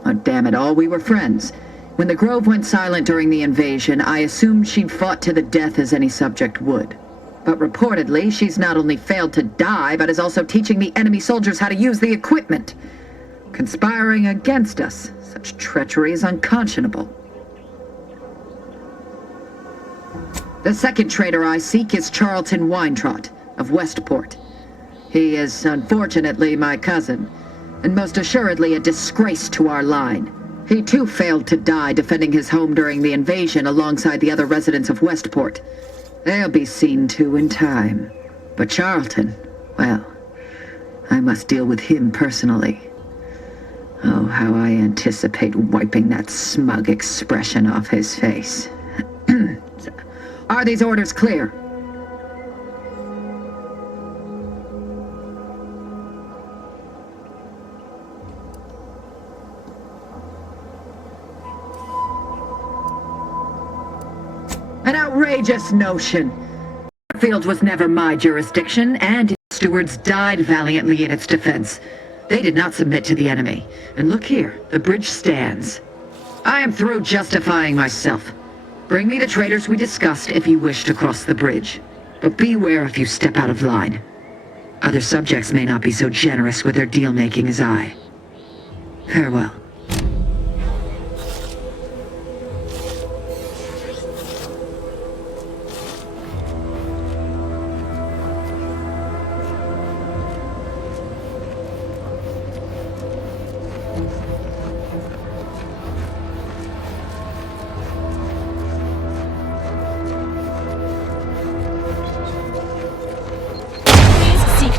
oh, damn it all, we were friends. When the Grove went silent during the invasion, I assumed she'd fought to the death as any subject would. But reportedly, she's not only failed to die, but is also teaching the enemy soldiers how to use the equipment. Conspiring against us. Such treachery is unconscionable. The second traitor I seek is Charlton Weintrot of Westport. He is, unfortunately, my cousin, and most assuredly a disgrace to our line. He too failed to die defending his home during the invasion alongside the other residents of Westport. They'll be seen to in time. But Charlton, well, I must deal with him personally. Oh, how I anticipate wiping that smug expression off his face. Are these orders clear? An outrageous notion. Fields was never my jurisdiction, and its stewards died valiantly in its defense. They did not submit to the enemy. And look here, the bridge stands. I am through justifying myself. Bring me the traitors we discussed if you wish to cross the bridge. But beware if you step out of line. Other subjects may not be so generous with their deal-making as I. Farewell.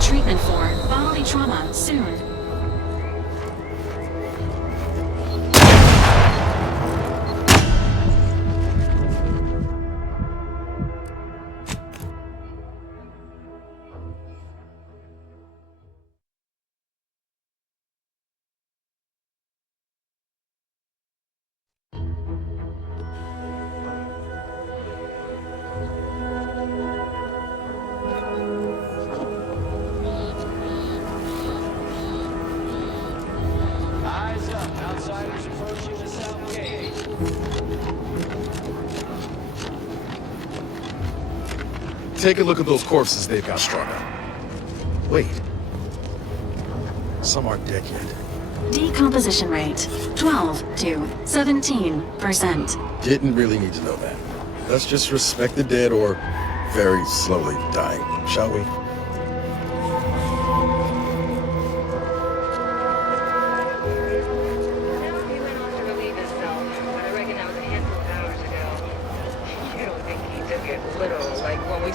Treatment for bodily trauma soon. Take a look at those corpses they've got strung up. Wait. Some aren't dead yet. Decomposition rate 12 to 17%. Didn't really need to know that. Let's just respect the dead or very slowly dying, shall we?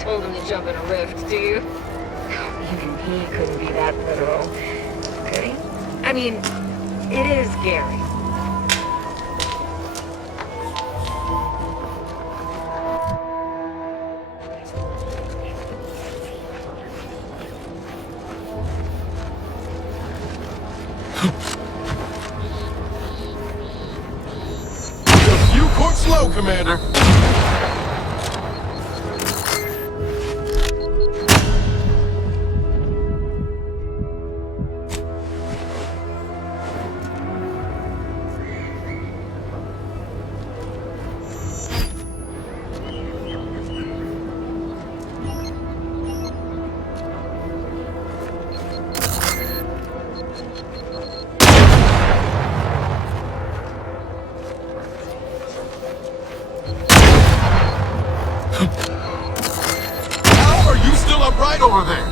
Told him to jump in a rift, do you? Even he couldn't be that literal. Could he? I mean, it is Gary. A few quarts low, Commander. How are you still upright over there?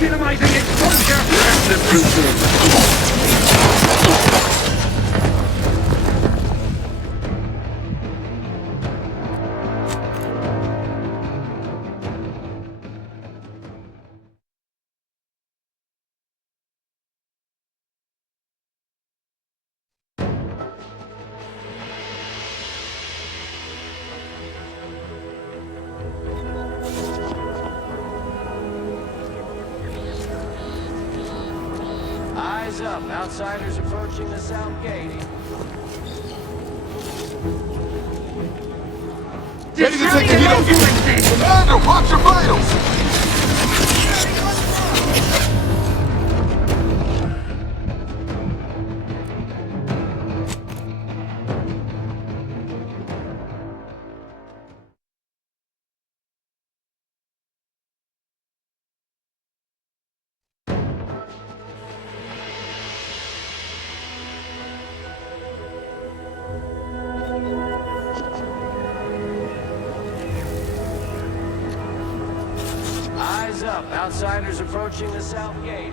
Minimizing exposure! up. Outsiders approaching the south gate. Ready to take the heat off you! Commander, watch your vitals! Eyes up. Outsiders approaching the south gate.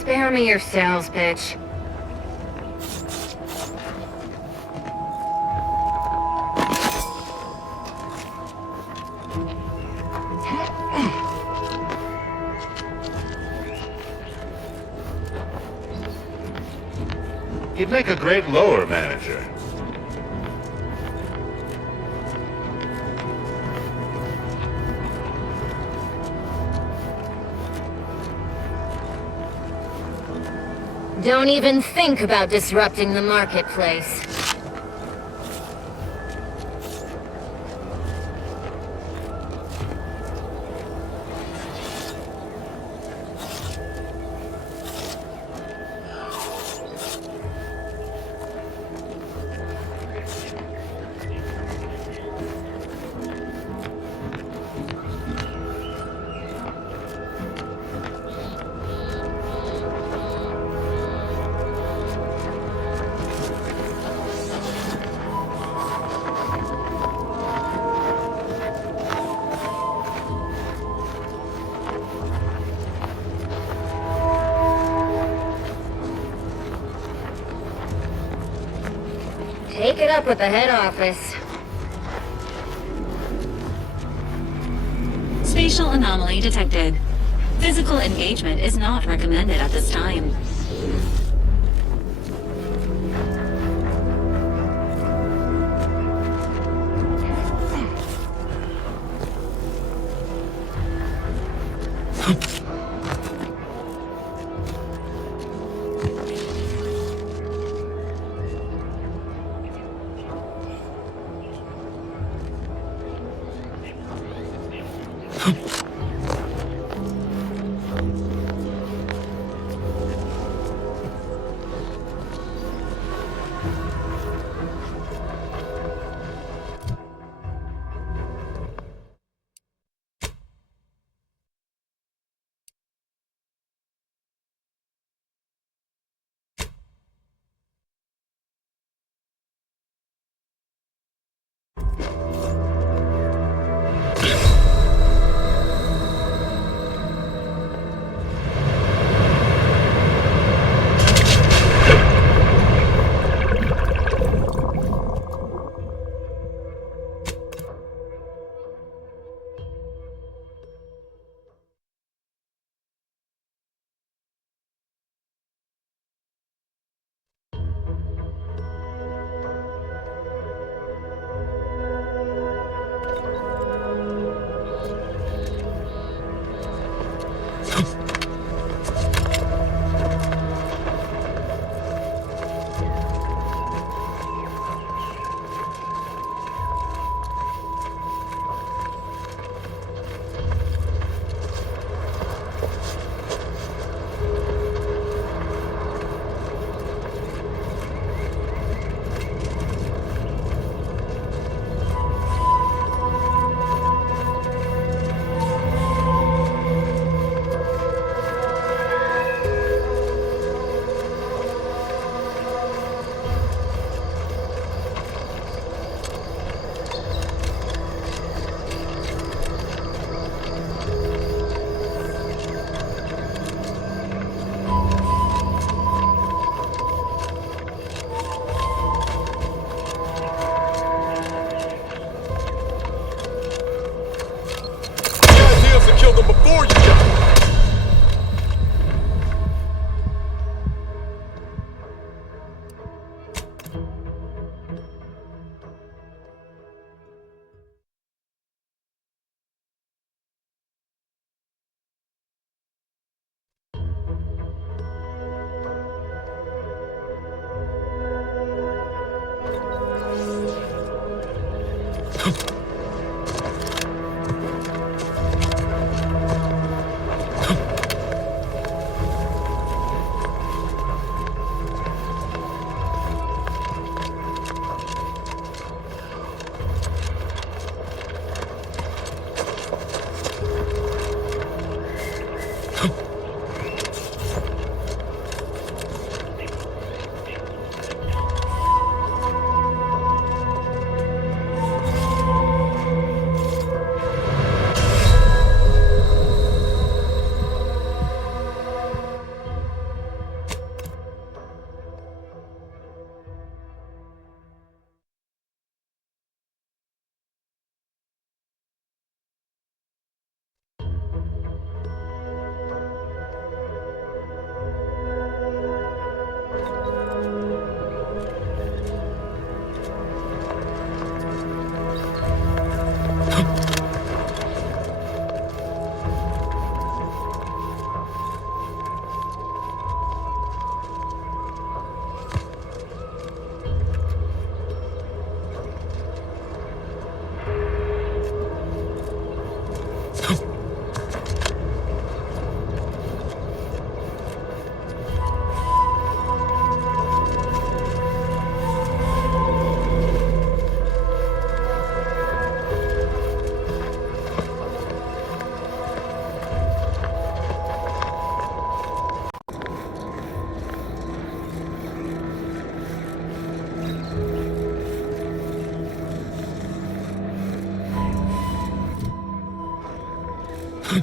Spare me your sales pitch. He'd make a great lower manager. Don't even think about disrupting the marketplace. Take it up with the head office. Spatial anomaly detected. Physical engagement is not recommended at this time. Killed them before you got. Watch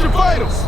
your vitals!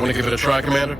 Want to give it a try, Commander?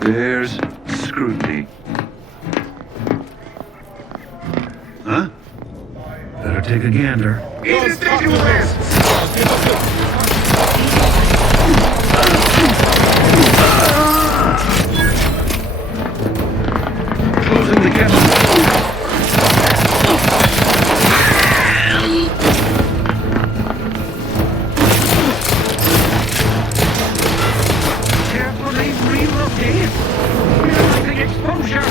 There's scrutiny. Huh? Better take a gander. Closing the gap. Carefully relocate. Minimizing exposure.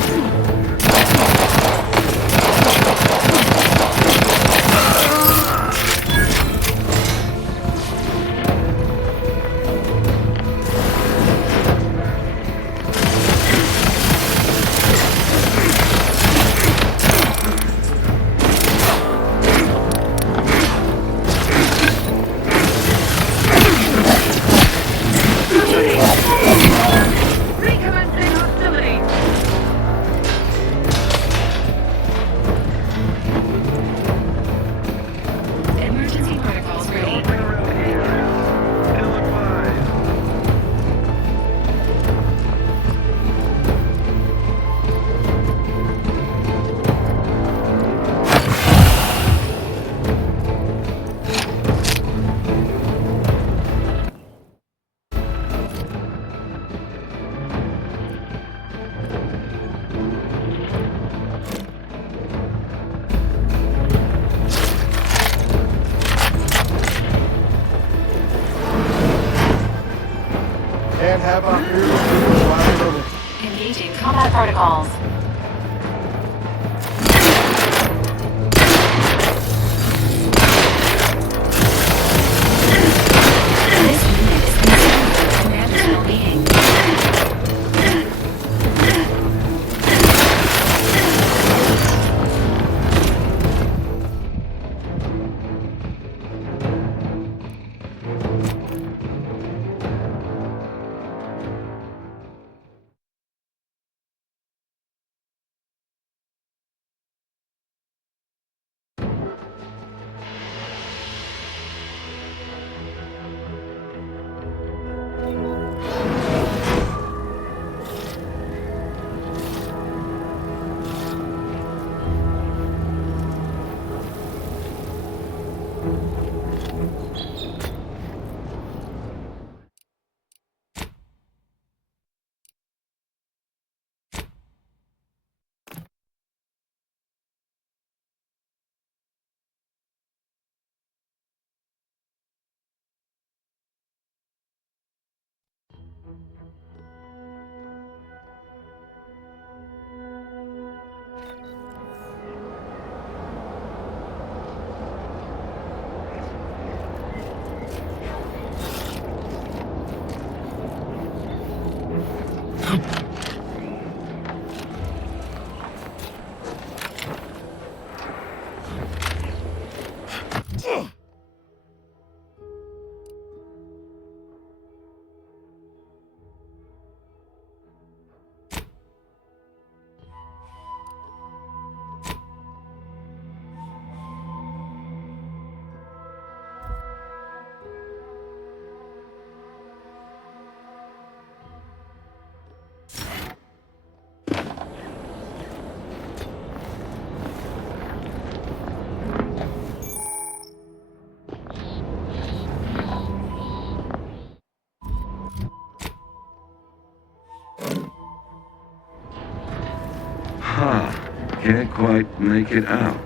Can't quite make it out.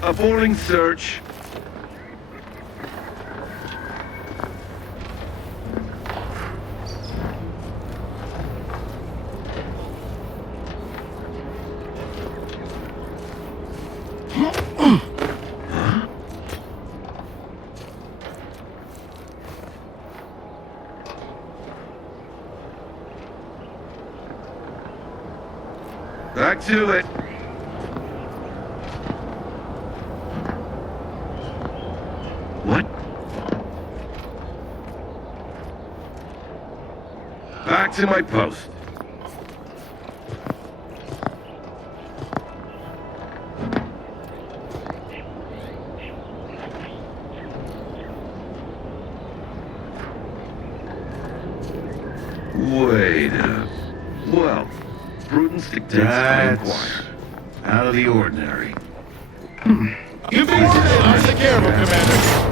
Aborting search. Back to it. What? Back to my post. Wait a... Well, prudence dictates I inquire. Out of the ordinary. Give me one and I'll take care of him, Commander.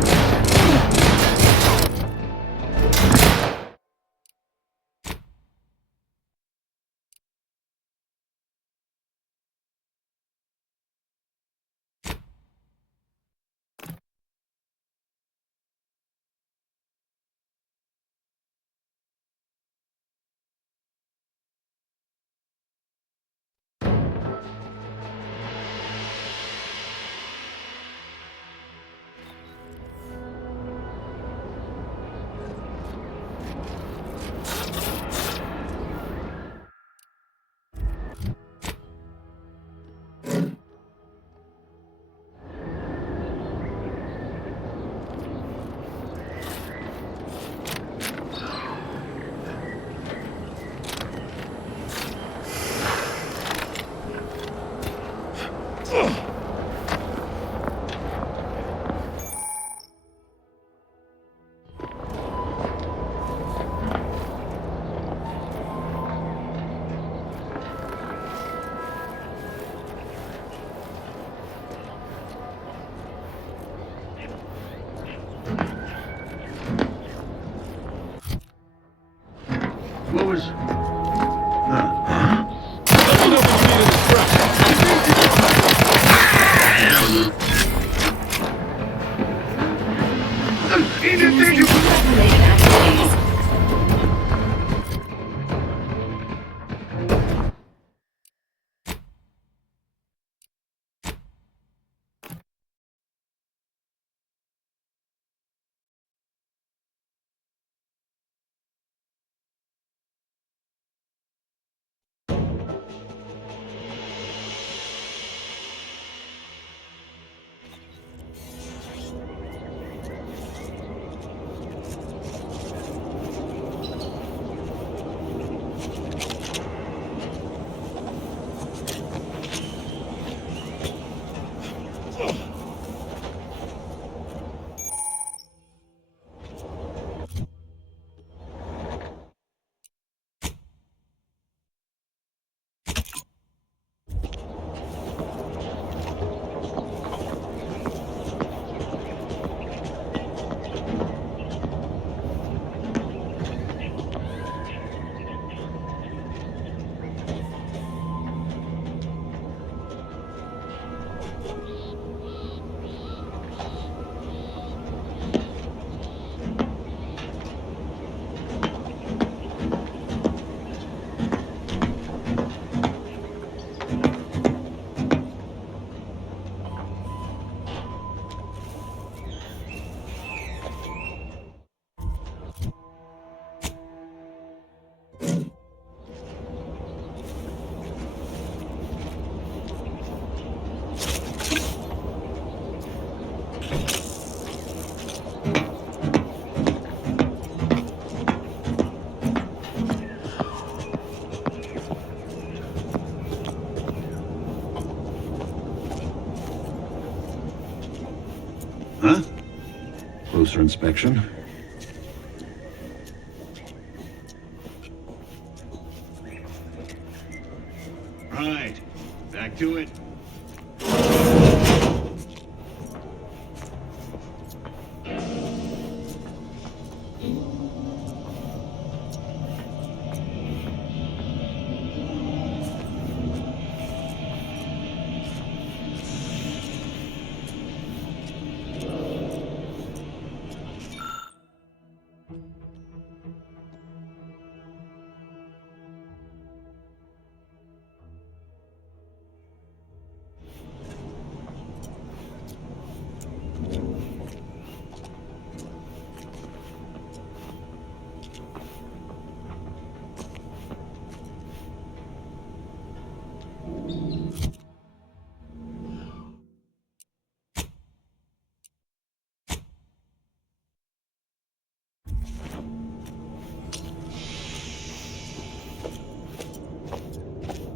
What was... Huh? Closer inspection. Right. Back to it.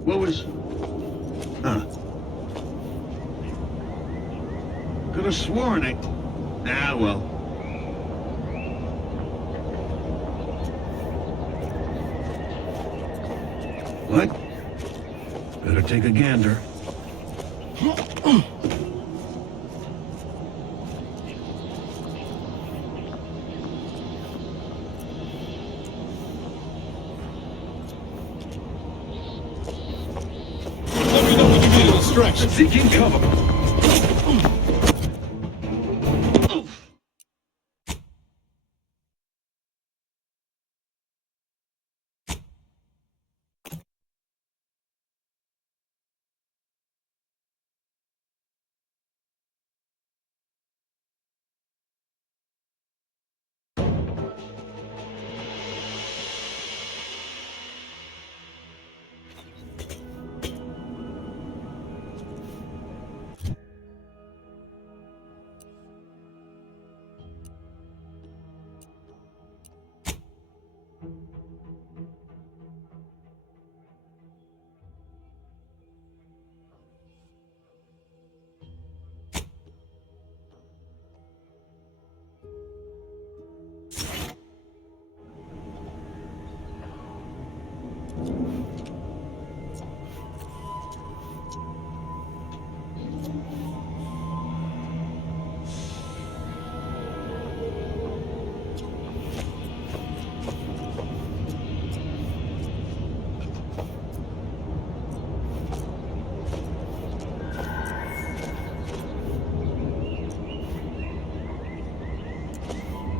What was... Huh. Could have sworn it. Ah, well. What? Better take a gander. Let me know when you need a distraction. Seeking cover.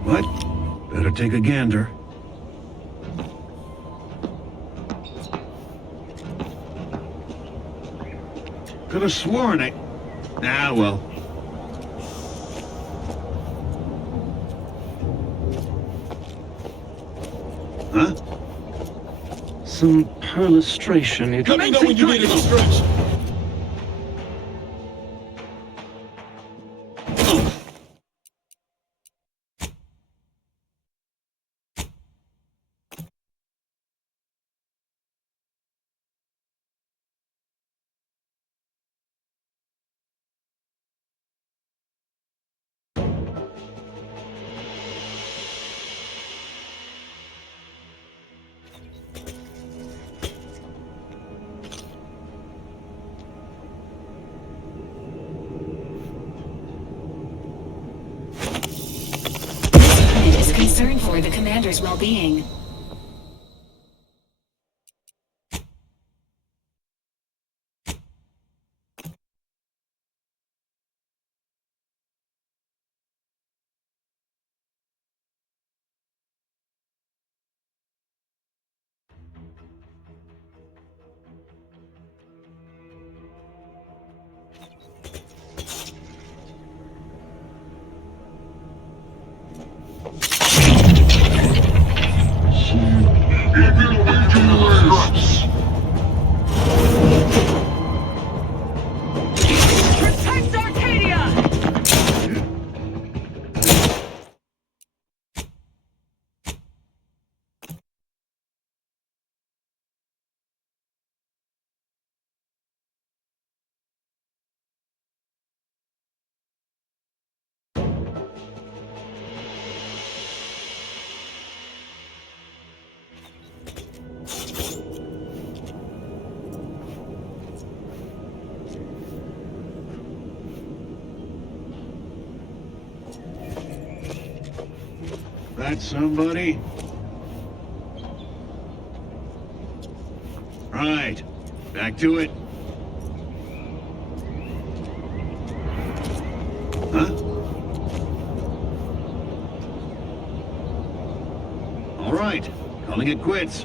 What? Better take a gander. Could have sworn it. Ah, well. Huh? Some perlustration. Let me know when you need a distraction. Concern for the commander's well-being. That somebody? Right. Back to it. Huh? All right. Calling it quits.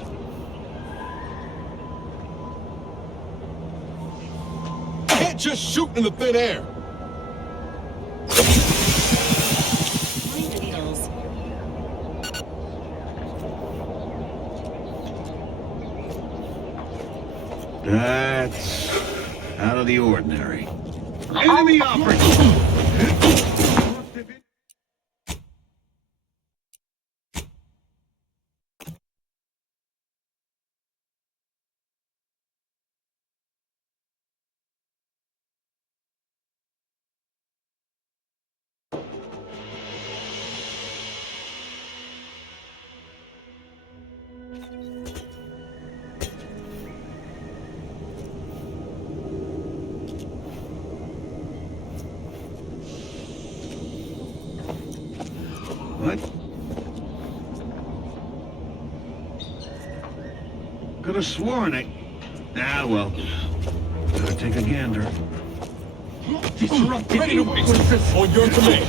Can't just shoot in the thin air. That's out of the ordinary. Enemy operative! What? Could have sworn I... Ah, well. Gotta take a gander. Disruptive influences on your command.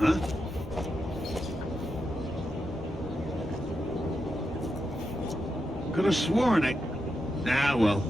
Huh? Could have sworn I... Ah, well.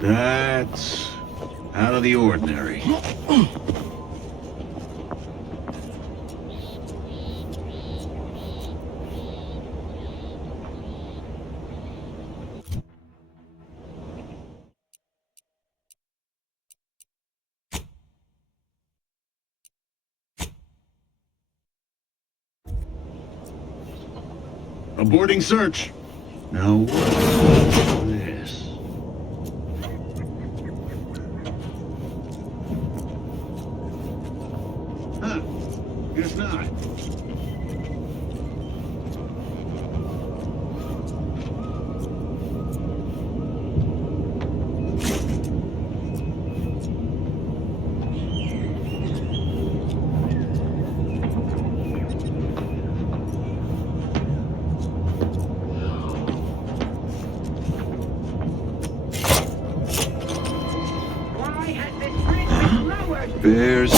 That's out of the ordinary. Aborting search. Now what's this? Huh. Guess not. Bears.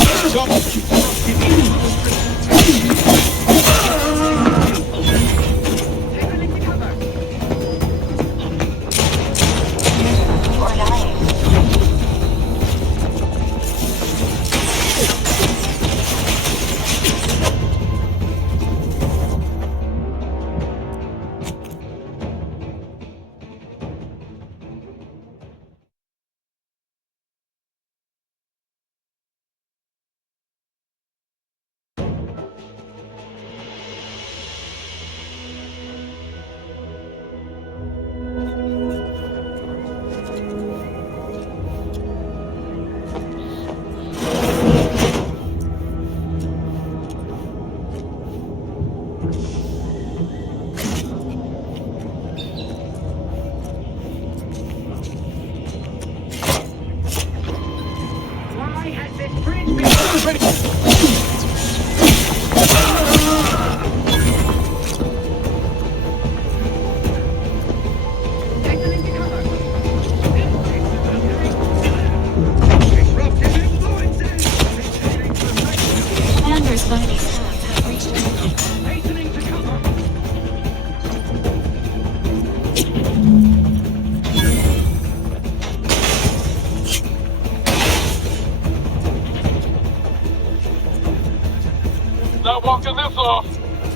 Not walking this off.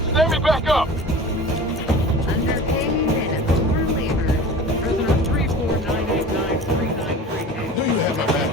Stand me back up. Underpaid and overlabored. Prisoner 349893938. Do you have my back?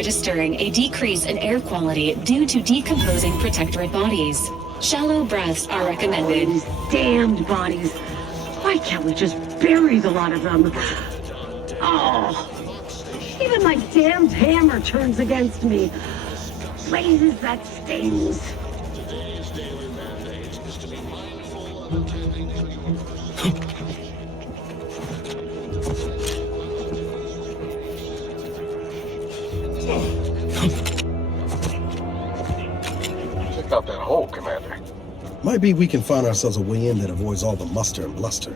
registering a decrease in air quality due to decomposing protectorate bodies. Shallow breaths are recommended. These damned bodies. Why can't we just bury the lot of them? Oh, even my damned hammer turns against me. Blazes, that stings. Check out that hole, Commander. Might be we can find ourselves a way in that avoids all the muster and bluster.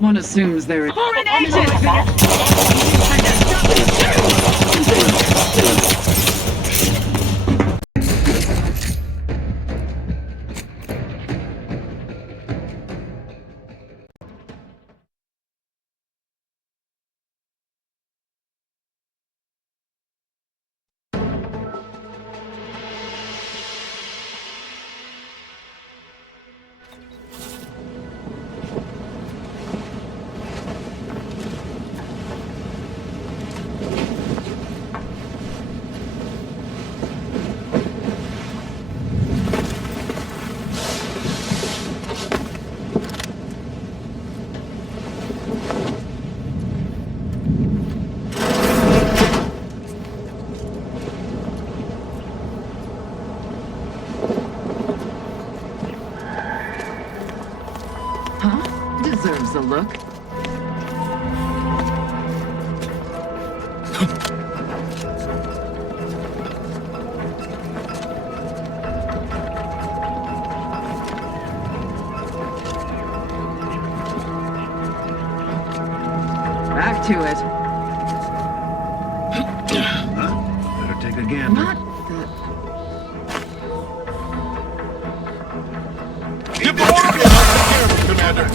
One assumes there is... Foreign agent! Deserves a look. Back to it. Better take a gander. Not Give the order! I'll take care of it, Commander.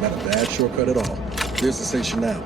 Not a bad shortcut at all. Here's the station now.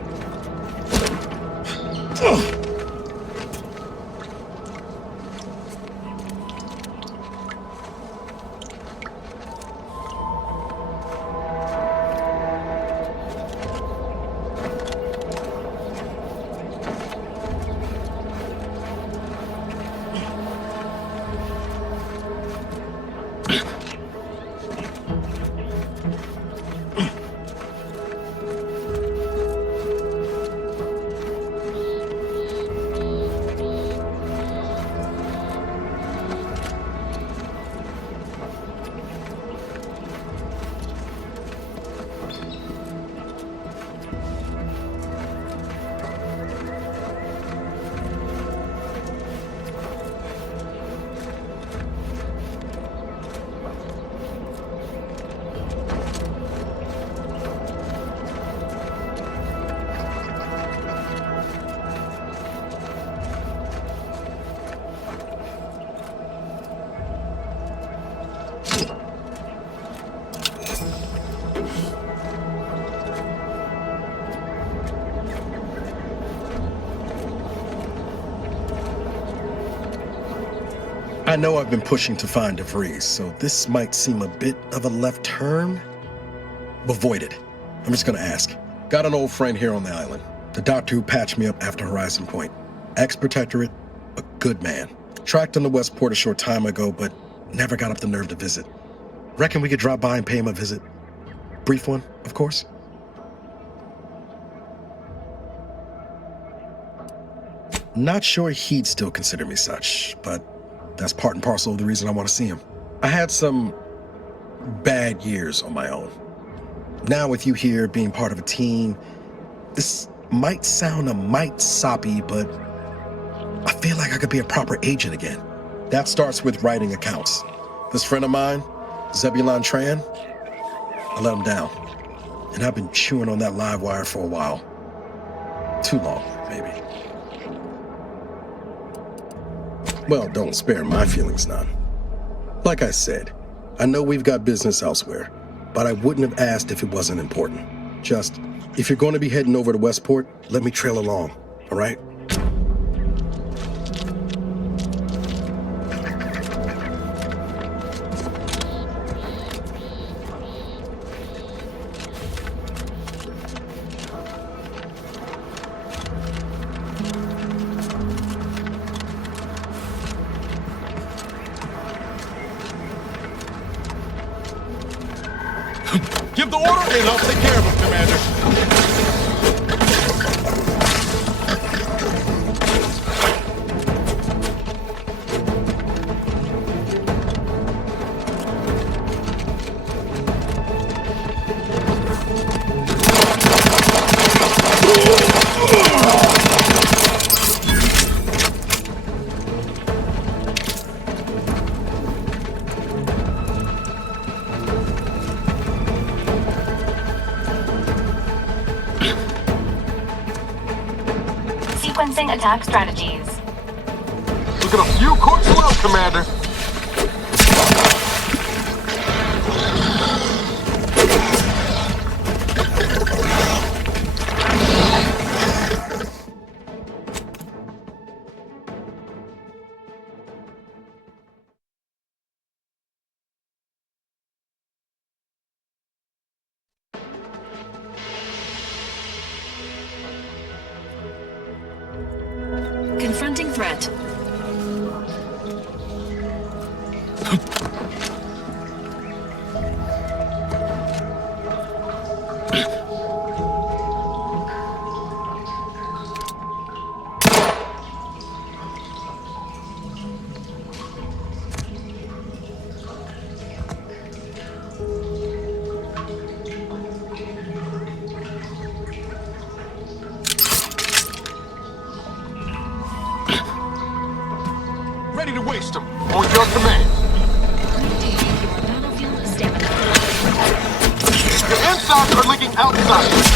I know I've been pushing to find DeVries, so this might seem a bit of a left turn. Avoid it. I'm just gonna ask. Got an old friend here on the island. The doctor who patched me up after Horizon Point. Ex-protectorate, a good man. Tracked him to Westport a short time ago, but never got up the nerve to visit. Reckon we could drop by and pay him a visit? Brief one, of course. Not sure he'd still consider me such, but that's part and parcel of the reason I want to see him. I had some bad years on my own. Now with you here, being part of a team, this might sound a mite soppy, but I feel like I could be a proper agent again. That starts with writing accounts. This friend of mine, Zebulon Tran, I let him down. And I've been chewing on that live wire for a while. Too long, maybe. Well, don't spare my feelings none. Like I said, I know we've got business elsewhere, but I wouldn't have asked if it wasn't important. Just, if you're going to be heading over to Westport, let me trail along, all right? Give the order and I'll take care of him, Commander. Sequencing attack strategies. Look at a few corks low, Commander. Confronting threat. Ready to waste them. On your command. Your insides are leaking outside.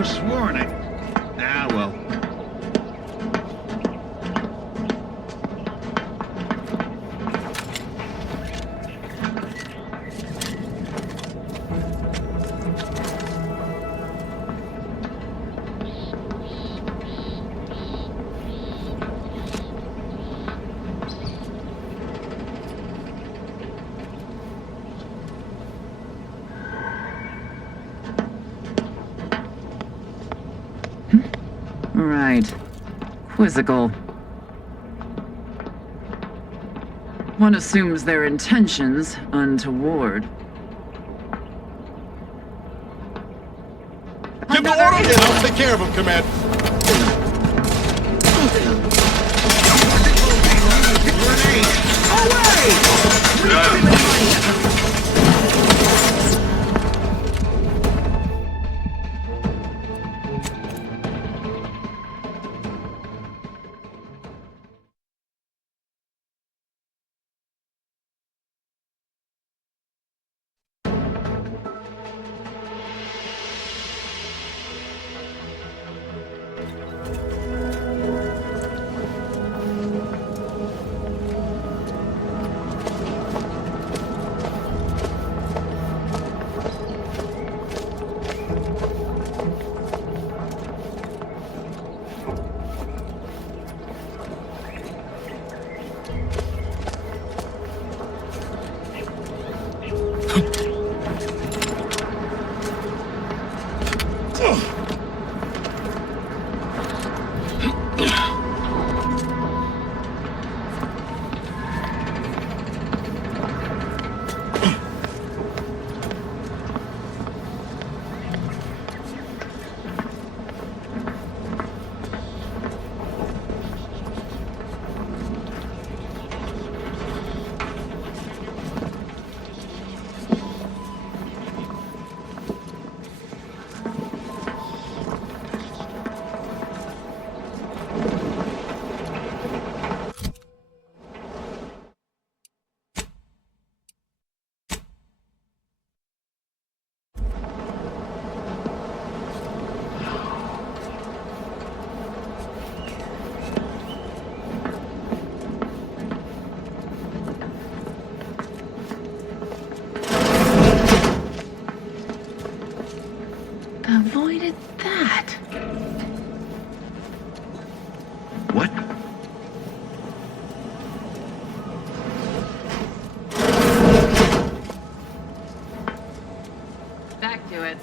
have sworn it. Ah, well. Right. Quizzical. One assumes their intentions untoward. Give the order and I'll take care of him, Command. Avoided that. What? Back to it.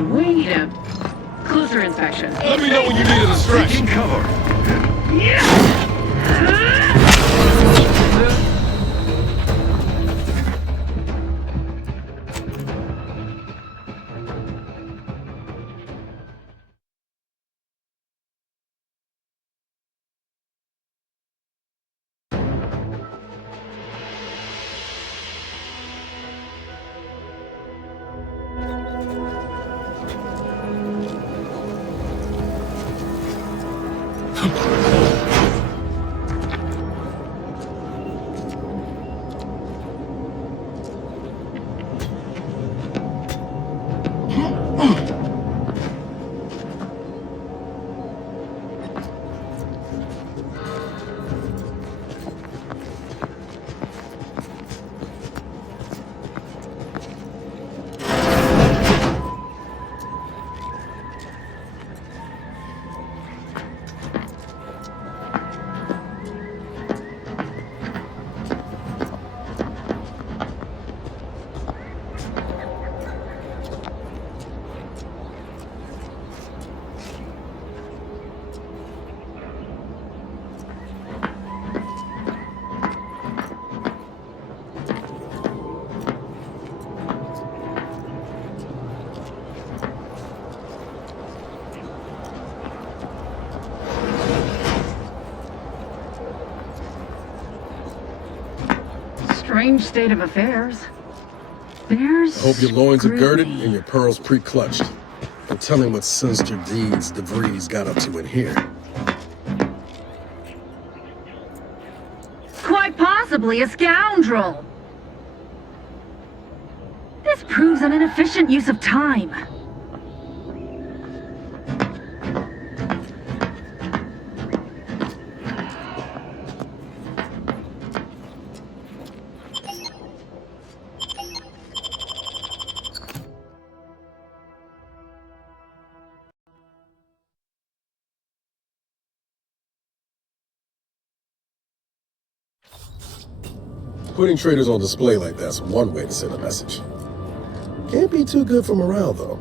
Wait a... Closer inspection. Let me know when you need a distraction. Taking cover. Strange state of affairs. There's... I hope your loins are girded and your pearls pre-clutched. And tell him what sinister deeds DeVries got up to in here. Quite possibly a scoundrel. This proves an inefficient use of time. Putting traders on display like that's one way to send a message. Can't be too good for morale, though.